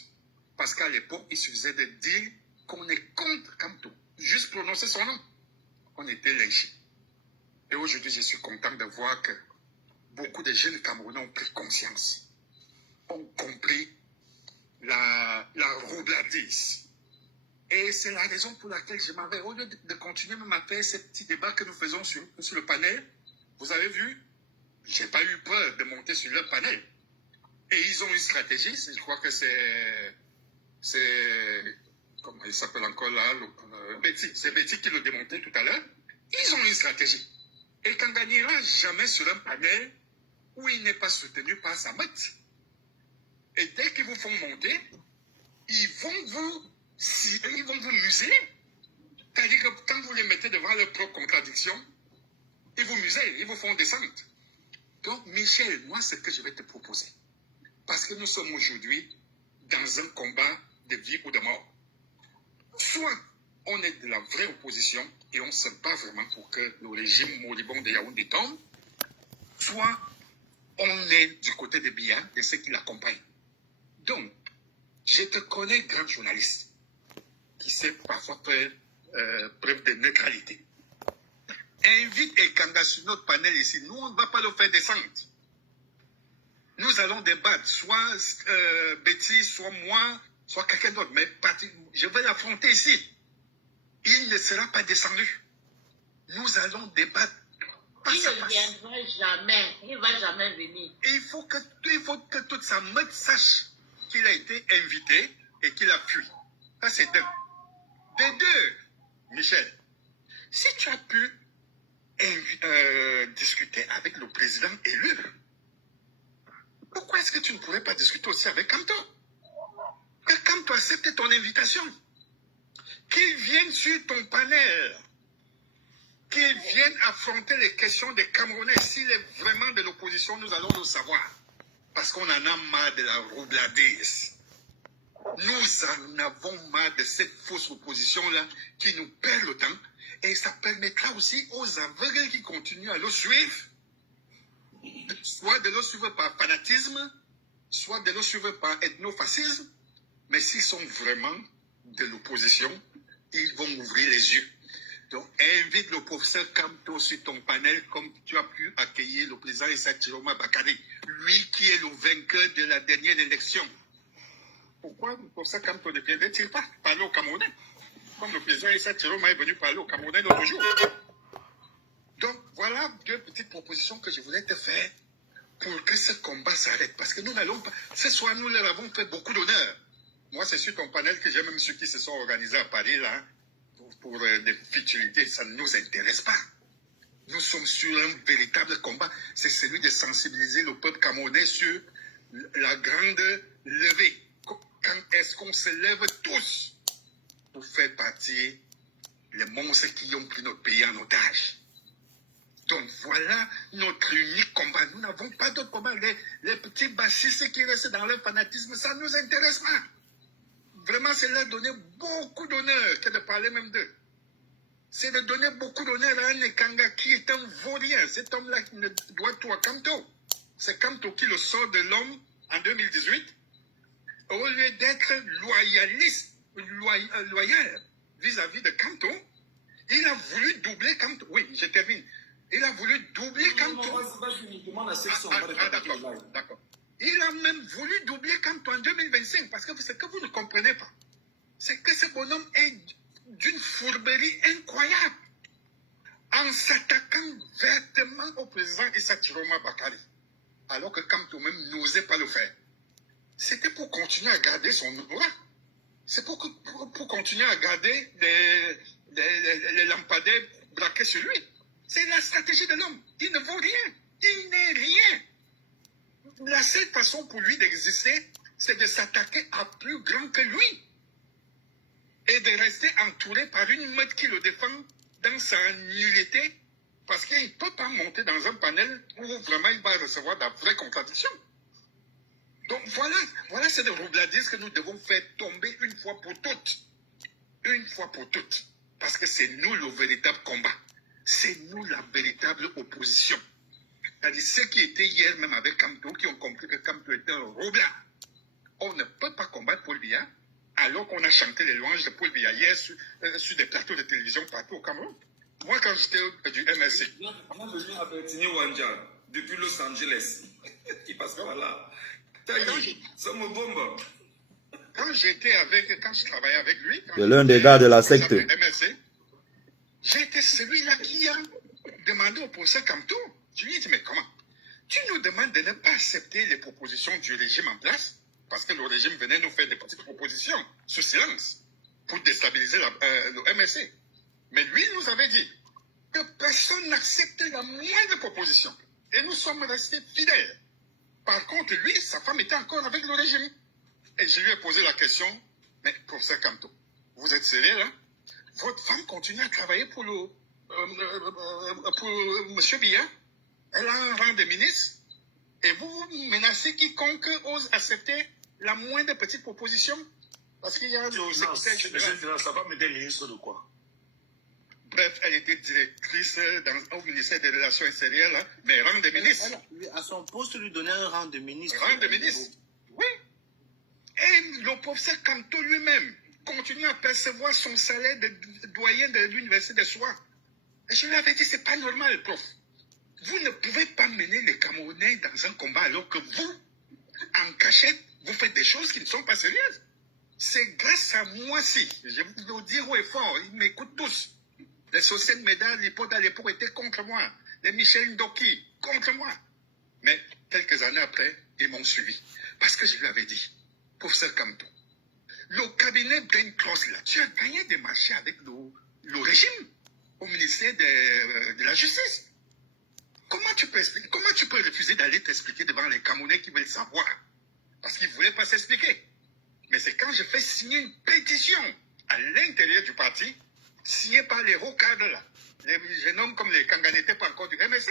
Parce qu'à l'époque, il suffisait de dire qu'on est contre Kamto. Juste prononcer son nom. On était lynchés. Et aujourd'hui, je suis content de voir que beaucoup de jeunes Camerounais ont pris conscience, ont compris la roubladise. Et c'est la raison pour laquelle je m'avais, au lieu de continuer même à faire ces petits débats que nous faisons sur le panel, vous avez vu, je n'ai pas eu peur de monter sur le panel. Et ils ont une stratégie, je crois que c'est comment il s'appelle encore là, Betty, c'est Betty qui le démontait tout à l'heure. Ils ont une stratégie. Et qu'on ne gagnera jamais sur un panel où il n'est pas soutenu par sa meute. Et dès qu'ils vous font monter, ils vont vous museler. C'est-à-dire que quand vous les mettez devant leurs propres contradictions, ils vous musellent, ils vous font descendre. Donc, Michel, moi, c'est ce que je vais te proposer. Parce que nous sommes aujourd'hui dans un combat de vie ou de mort. Soit on est de la vraie opposition et on se bat vraiment pour que le régime moribond de Yaoundé tombe, soit on est du côté de Biya, de ceux qui l'accompagnent. Donc, je te connais, grand journaliste, qui sait parfois faire preuve de neutralité. Invite Ekanga sur notre panel ici. Nous, on ne va pas le faire descendre. Nous allons débattre, soit Betty, soit moi, soit quelqu'un d'autre. Mais je vais l'affronter ici. Il ne sera pas descendu. Nous allons débattre. Il ne viendra jamais. Il ne va jamais venir. Et il faut que toute sa meute sache qu'il a été invité et qu'il a fui. Ça, c'est d'un. De deux, Michel, si tu as pu discuter avec le président élu, pourquoi est-ce que tu ne pourrais pas discuter aussi avec Kamto? Que Kamto accepte ton invitation. Qu'il vienne sur ton panel. Qu'il vienne affronter les questions des Camerounais. S'il est vraiment de l'opposition, nous allons le savoir. Parce qu'on en a marre de la roubladise. Nous en avons marre de cette fausse opposition-là qui nous perd le temps. Et ça permettra aussi aux aveugles qui continuent à le suivre, soit de le suivre par fanatisme, soit de le suivre par ethnofascisme. Mais s'ils sont vraiment de l'opposition, ils vont ouvrir les yeux. Donc, invite le professeur Kamto sur ton panel comme tu as pu accueillir le président Issa Chiroma Bakari, lui qui est le vainqueur de la dernière élection. Pourquoi le professeur Kamto ne viendrait-il pas parler aux Camerounais, comme le président Issa Chiroma est venu parler aux Camerounais l'autre jour? Donc, voilà deux petites propositions que je voulais te faire pour que ce combat s'arrête. Parce que nous n'allons pas... Ce soir, nous leur avons fait beaucoup d'honneur. Moi, c'est sur ton panel que j'ai même ceux qui se sont organisés à Paris, là, pour des futilités. Ça ne nous intéresse pas. Nous sommes sur un véritable combat. C'est celui de sensibiliser le peuple camerounais sur la grande levée. Quand est-ce qu'on se lève tous pour faire partir les monstres qui ont pris notre pays en otage? Donc voilà notre unique combat. Nous n'avons pas d'autre combat. Les petits bassistes qui restent dans leur fanatisme, ça ne nous intéresse pas. Vraiment, c'est leur donner beaucoup d'honneur que de parler même d'eux. C'est de donner beaucoup d'honneur à un Ekanga qui est un vaurien. Cet homme-là qui ne doit tout à Kamto. C'est Kamto qui le sort de l'homme en 2018. Au lieu d'être loyal vis-à-vis de Kamto, il a voulu doubler Kamto. Oui, je termine. Il a voulu doubler Kamto. D'accord. Il a même voulu doubler Kamto en 2025 parce que ce que vous ne comprenez pas, c'est que ce bonhomme est d'une fourberie incroyable en s'attaquant vertement au président Issa Chiroma Bakari, alors que Kamto même n'osait pas le faire. C'était pour continuer à garder son droit. C'est pour continuer à garder les lampadaires braqués sur lui. C'est la stratégie de l'homme. Il ne vaut rien. Il n'est rien. La seule façon pour lui d'exister, c'est de s'attaquer à plus grand que lui. Et de rester entouré par une meute qui le défend dans sa nullité. Parce qu'il ne peut pas monter dans un panel où vraiment il va recevoir de vraies contradictions. Donc voilà cette roubladise que nous devons faire tomber une fois pour toutes. Une fois pour toutes. Parce que c'est nous le véritable combat. C'est nous la véritable opposition. C'est-à-dire ceux qui étaient hier même avec Kamto, qui ont compris que Kamto était un roublard. on ne peut pas combattre Paul Biya alors qu'on a chanté les louanges de Paul Biya hier sur des plateaux de télévision partout au Cameroun. Moi, quand j'étais du MSC. On a venu à Bertini Wanja depuis Los Angeles. Il passe par là. Ça me bombe. Quand je travaillais avec lui, c'est l'un des gars de la secte. MSC, j'ai été celui-là qui a demandé au professeur Kamto. Je lui ai dit, mais comment? Tu nous demandes de ne pas accepter les propositions du régime en place, parce que le régime venait nous faire des petites propositions sous silence pour déstabiliser le MSC. Mais lui nous avait dit que personne n'acceptait la moindre proposition. Et nous sommes restés fidèles. Par contre, lui, sa femme était encore avec le régime. Et je lui ai posé la question, mais professeur Kamto, vous êtes sérieux là? Votre femme continue à travailler pour M. Biya. Elle a un rang de ministre. Et vous menacez quiconque ose accepter la moindre petite proposition. Parce qu'il y a le secrétaire général. Sa femme était ministre de quoi? Bref, elle était directrice au ministère des Relations extérieures, là, mais rang de ministre. À son poste, lui donner un rang de ministre. Rang de ministre, oui. Et le professeur Kamto lui-même continue à percevoir son salaire de doyen de l'université de Soie. Et je lui avais dit, c'est pas normal, prof. Vous ne pouvez pas mener les Camerounais dans un combat alors que vous, en cachette, vous faites des choses qui ne sont pas sérieuses. C'est grâce à moi, si. Je vais vous le dire haut et fort, ils m'écoutent tous. Les Sosen Medal, les potes à l'époque étaient contre moi. Les Michel Ndoki, contre moi. Mais quelques années après, ils m'ont suivi. Parce que je lui avais dit, professeur Kamto, le cabinet Brain Cross, là, tu as gagné des marchés avec le régime au ministère de la Justice. Comment tu peux refuser d'aller t'expliquer devant les Camerounais qui veulent savoir? Parce qu'ils ne voulaient pas s'expliquer. Mais c'est quand je fais signer une pétition à l'intérieur du parti, signée par les hauts cadres là. Les jeunes hommes comme les Kanga n'étaient pas encore du MSC.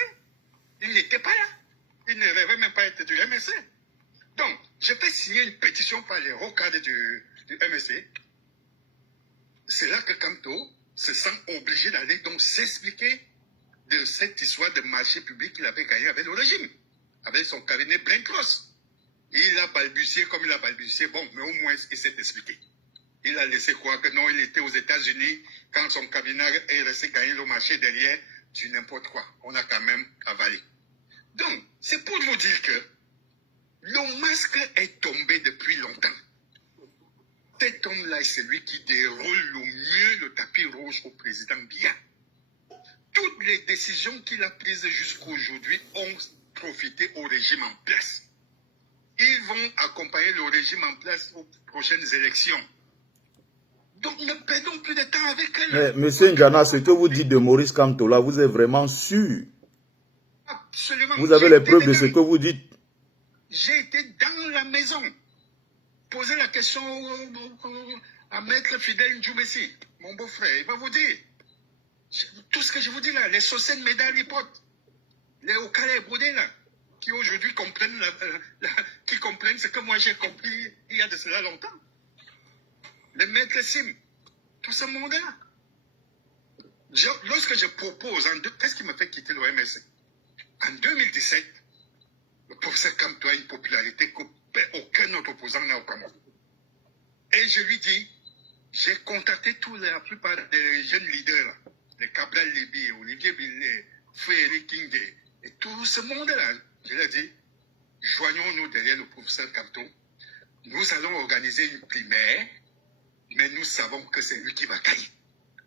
Ils n'étaient pas là. Ils ne rêvaient même pas être du MSC. Donc, je fais signer une pétition par les hauts cadres du MSC. C'est là que Kamto se sent obligé d'aller donc s'expliquer de cette histoire de marché public qu'il avait gagné avec le régime, avec son cabinet Brain Cross. Il a balbutié comme il a balbutié, bon, mais au moins il s'est expliqué. Il a laissé croire que non, il était aux États-Unis quand son cabinet est resté gagner le marché derrière du n'importe quoi. On a quand même avalé. Donc, c'est pour vous dire que le masque est tombé depuis longtemps. Cet homme-là est celui qui déroule le mieux le tapis rouge au président Biya. Toutes les décisions qu'il a prises jusqu'aujourd'hui ont profité au régime en place. Ils vont accompagner le régime en place aux prochaines élections. Donc ne perdons plus de temps avec elle. Mais, monsieur Njana, ce que vous dites de Maurice Kamto là, vous êtes vraiment sûr? Absolument. Vous avez les preuves de ce que vous dites? J'ai été dans la maison, poser la question à Maître Fidèle Ndjoumessi, mon beau-frère. Il va vous dire. Tout ce que je vous dis là, les Sosen Medal Lipote, les Okale et Brodé là, qui aujourd'hui comprennent, qui comprennent ce que moi j'ai compris il y a de cela longtemps. Les maîtres Sim, tout ce monde-là. Lorsque je propose, qu'est-ce qui me fait quitter le MSC? En 2017, le professeur Kamto a une popularité qu'aucun autre opposant n'a au Cameroun. Et je lui dis, j'ai contacté la plupart des jeunes leaders là. Les Cabral Libi, Olivier Billet, Frédéric Kingé, et tout ce monde-là, je leur ai dit, joignons-nous derrière le professeur Kamto. Nous allons organiser une primaire, mais nous savons que c'est lui qui va gagner.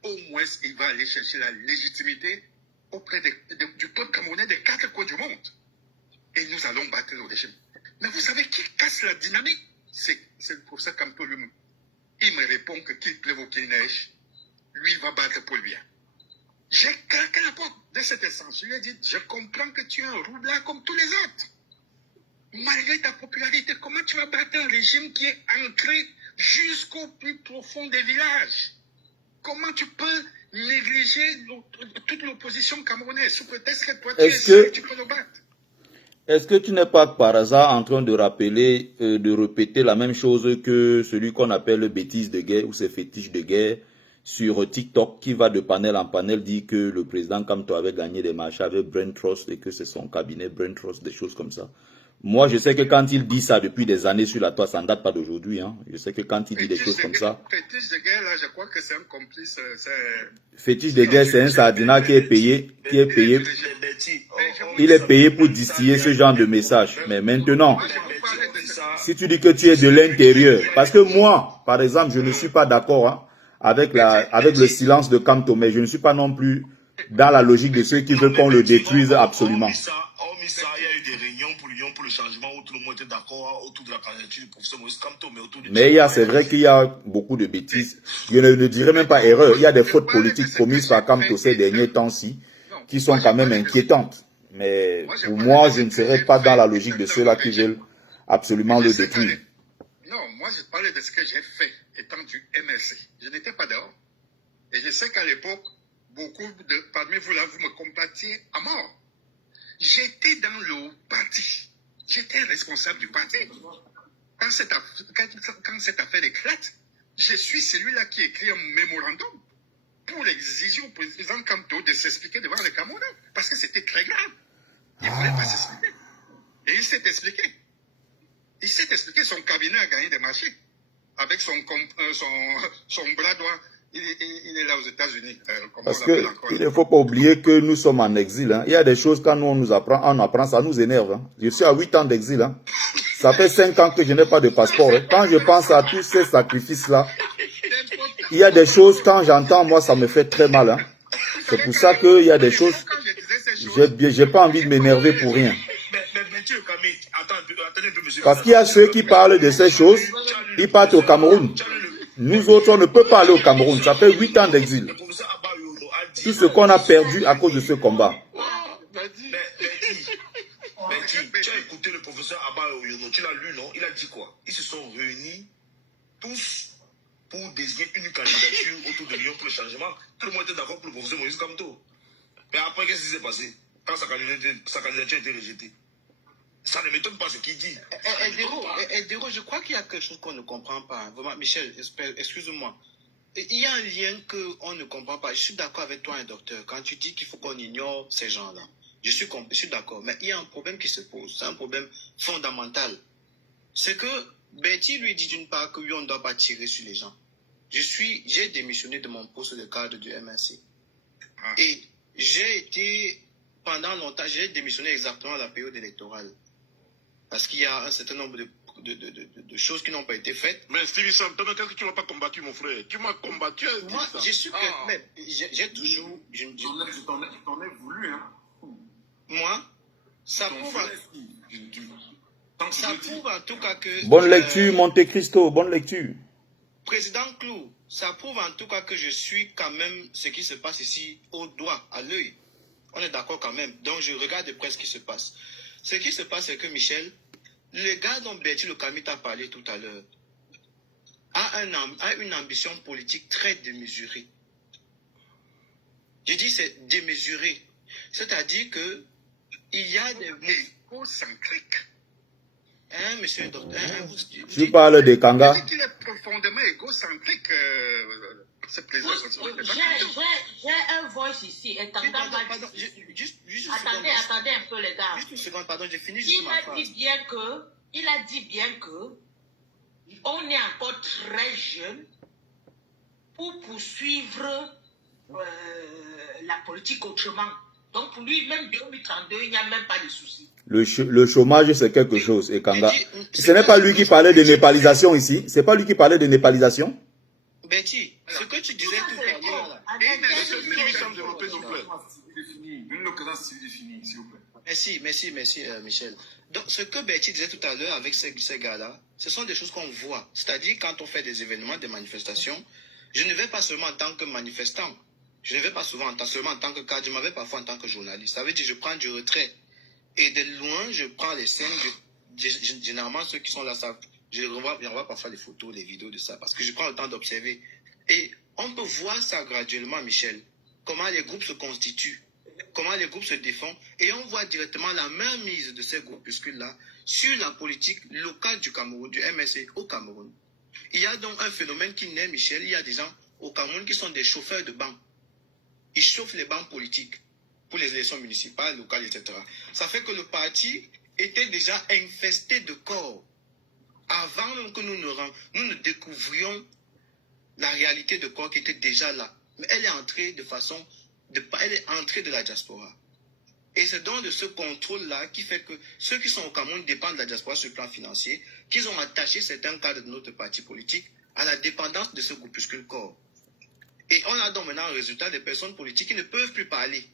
Au moins, il va aller chercher la légitimité auprès du peuple camerounais des 4 coins du monde. Et nous allons battre le régime. Mais vous savez qui casse la dynamique? C'est le professeur Kamto lui-même. Il me répond que qu'il pleuve ou qu'il neige, lui il va battre Paul Biya. J'ai craqué la porte de cet essence. Je lui ai dit, je comprends que tu es un roublard comme tous les autres. Malgré ta popularité, comment tu vas battre un régime qui est ancré jusqu'au plus profond des villages? Comment tu peux négliger toute l'opposition camerounaise sous prétexte que toi tu es sûr que tu peux le battre? Est-ce que tu n'es pas par hasard en train de rappeler, de répéter la même chose que celui qu'on appelle bêtise de guerre ou ses fétiches de guerre sur TikTok, qui va de panel en panel dit que le président Kamto avait gagné des marchés avec Brain Trust et que c'est son cabinet Brain Trust, des choses comme ça. Moi, je sais que quand il dit ça depuis des années sur la toile, ça ne date pas d'aujourd'hui. Hein. Je sais que quand il dit des choses comme ça... Fétiche de guerre, là, je crois que c'est un complice. Fétiche de guerre, c'est un sardinat qui est payé. Il est payé pour distiller ce genre de message. Mais maintenant, si tu dis que tu es de l'intérieur, parce que moi, par exemple, je ne suis pas d'accord hein, avec le silence de Kamto, mais je ne suis pas non plus dans la logique de ceux qui veulent qu'on le détruise absolument. Hormis ça, il y a eu des réunions pour le changement où tout le monde était d'accord autour de la candidature du professeur Maurice Kamto, mais autour du... Mais c'est vrai qu'il y a beaucoup de bêtises. Je ne dirais même pas erreur. Il y a des fautes politiques commises par Kamto ces derniers temps-ci qui sont quand même inquiétantes. Mais pour moi, je ne serais pas dans la logique de ceux-là qui veulent absolument le détruire. Non, moi je parlais de ce que j'ai fait étant du MLC. Je n'étais pas dehors. Et je sais qu'à l'époque, beaucoup parmi vous là, vous me combattiez à mort. J'étais dans le parti. J'étais responsable du parti. Quand cette affaire éclate, je suis celui-là qui écrit un mémorandum pour exiger au président Kamto de s'expliquer devant les Camerounais. Parce que c'était très grave. Il ne voulait pas s'expliquer. Et il s'est expliqué. Il s'est expliqué. Son cabinet a gagné des marchés. Avec son bras droit. Il est là aux États-Unis. Parce qu'il ne faut pas oublier que nous sommes en exil. Hein. Il y a des choses, quand nous on apprend, ça nous énerve. Hein. Je suis à 8 ans d'exil. Hein. Ça fait 5 ans que je n'ai pas de passeport. Hein. Quand je pense à tous ces sacrifices-là, il y a des choses, quand j'entends, moi, ça me fait très mal. Hein. C'est pour ça qu'il y a des choses, j'ai pas envie de m'énerver pour rien. Parce qu'il y a ceux qui parlent de ces choses, ils partent au Cameroun. Nous autres, on ne peut pas aller au Cameroun. Ça fait 8 ans d'exil. Tout ce qu'on a perdu à cause de ce combat. Tu as écouté le professeur Abba Oyono, tu l'as lu, non? Il a dit quoi? Ils se sont réunis tous pour désigner une candidature autour de l'Union pour le changement. Tout le monde était d'accord pour le professeur Maurice Kamto. Mais après, qu'est-ce qui s'est passé quand sa candidature a été rejetée? Ça ne m'étonne pas ce qu'il dit. Eldero, je crois qu'il y a quelque chose qu'on ne comprend pas. Vraiment, Michel, excuse-moi. Il y a un lien qu'on ne comprend pas. Je suis d'accord avec toi, un docteur, quand tu dis qu'il faut qu'on ignore ces gens-là. Je suis d'accord. Mais il y a un problème qui se pose. C'est un problème fondamental. C'est que Betty lui dit d'une part que lui, on ne doit pas tirer sur les gens. J'ai démissionné de mon poste de cadre du MNC. Et pendant longtemps, j'ai démissionné exactement à la période électorale. Parce qu'il y a un certain nombre de choses qui n'ont pas été faites. Mais Stevie Sam, qu'est-ce que tu m'as pas combattu, mon frère? Tu m'as combattu. Moi, je suis j'ai toujours... Je t'en ai voulu, hein. Moi, ça prouve en tout cas que... Bonne lecture, Monte Cristo, bonne lecture. Président Clou, ça prouve en tout cas que je suis quand même ce qui se passe ici au doigt, à l'œil. On est d'accord quand même. Donc, je regarde de près ce qui se passe. Ce qui se passe, c'est que Michel, le gars dont Bertie Le Camit a parlé tout à l'heure, a une ambition politique très démesurée. Je dis c'est démesuré. C'est-à-dire que il y a des... égocentriques. Hein, monsieur le docteur, Tu parles de Kanga. Je dis qu'il est profondément égocentrique, ce président. J'ai un voice ici. Attendez un peu, les gars. Juste une seconde, pardon, j'ai fini Il a dit bien que on est encore très jeune pour poursuivre la politique autrement. Donc pour lui, même 2032, il n'y a même pas de souci. Le chômage, c'est quelque chose, et Kanga. Ce n'est pas lui qui parlait de népalisation ici. C'est pas lui qui parlait de népalisation. Betty, ce que tu disais tout à l'heure. Merci, Michel. Donc, ce que Betty disait tout à l'heure avec ces gars-là, ce sont des choses qu'on voit. C'est-à-dire, quand on fait des événements, des manifestations, je ne vais pas seulement en tant que manifestant. Je ne vais pas souvent seulement en tant que cadre, je m'en vais parfois en tant que journaliste. Ça veut dire que je prends du retrait. Et de loin, je prends les scènes. Généralement, ceux qui sont là savent. Je revois parfois les photos, les vidéos de ça, parce que je prends le temps d'observer. Et on peut voir ça graduellement, Michel. Comment les groupes se constituent, comment les groupes se défendent. Et on voit directement la mainmise de ces groupuscules-là sur la politique locale du Cameroun, du MSC au Cameroun. Il y a donc un phénomène qui naît, Michel. Il y a des gens au Cameroun qui sont des chauffeurs de bancs. Ils chauffent les bancs politiques pour les élections municipales, locales, etc. Ça fait que le parti était déjà infesté de corps. Avant même que nous ne découvrions la réalité de corps qui était déjà là. Mais elle est entrée elle est entrée de la diaspora. Et c'est donc de ce contrôle-là qui fait que ceux qui sont au Cameroun dépendent de la diaspora sur le plan financier, qu'ils ont attaché certains cadres de notre parti politique à la dépendance de ce groupuscule corps. Et on a donc maintenant un résultat des personnes politiques qui ne peuvent plus parler.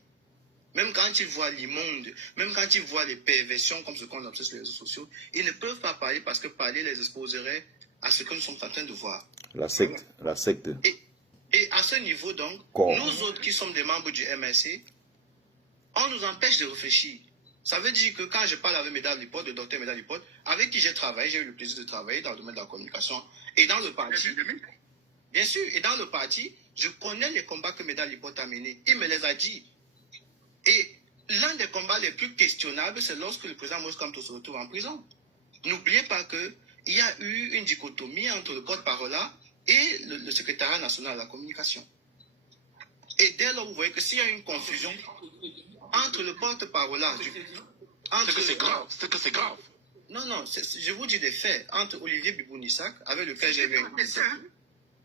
Même quand ils voient l'immonde, même quand ils voient les perversions comme ce qu'on observe sur les réseaux sociaux, ils ne peuvent pas parler parce que parler les exposerait à ce que nous sommes en train de voir. La secte, la secte. Et à ce niveau donc, Corps. nous autres qui sommes des membres du MRC, on nous empêche de réfléchir. Ça veut dire que quand je parle avec Médard Lipote, le docteur Médard Lipote, avec qui j'ai travaillé, j'ai eu le plaisir de travailler dans le domaine de la communication et dans le parti. Bien sûr, et dans le parti, je connais les combats que Médard Lipote a menés. Il me les a dit. Et l'un des combats les plus questionnables, c'est lorsque le président Moïse Kamto se retrouve en prison. N'oubliez pas qu'il y a eu une dichotomie entre le porte-parole et le secrétariat national de la communication. Et dès lors, vous voyez que s'il y a une confusion entre le porte-parole, C'est que c'est grave, c'est que c'est grave. Non, je vous dis des faits, entre Olivier Bibounissac, avec lequel j'ai eu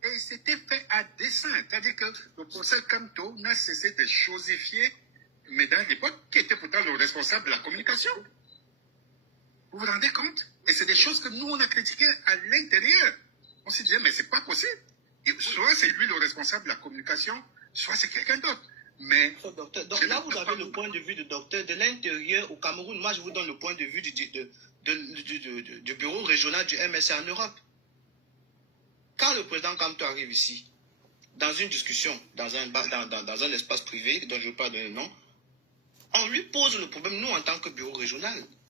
Et c'était fait à dessein. C'est-à-dire que le professeur Kamto n'a cessé de chosifier Médard Lipote, qui était pourtant le responsable de la communication. Vous vous rendez compte? Et c'est des choses que nous, on a critiquées à l'intérieur. On s'est dit, mais c'est pas possible. Soit c'est lui le responsable de la communication, soit c'est quelqu'un d'autre. Mais docteur, donc là, vous avez le point de vue du docteur de l'intérieur au Cameroun. Moi, je vous donne le point de vue du bureau régional du MSC en Europe. Quand le président Kamto arrive ici, dans une discussion, dans un espace privé, dont je ne veux pas donner le nom, on lui pose le problème, nous, en tant que bureau régional.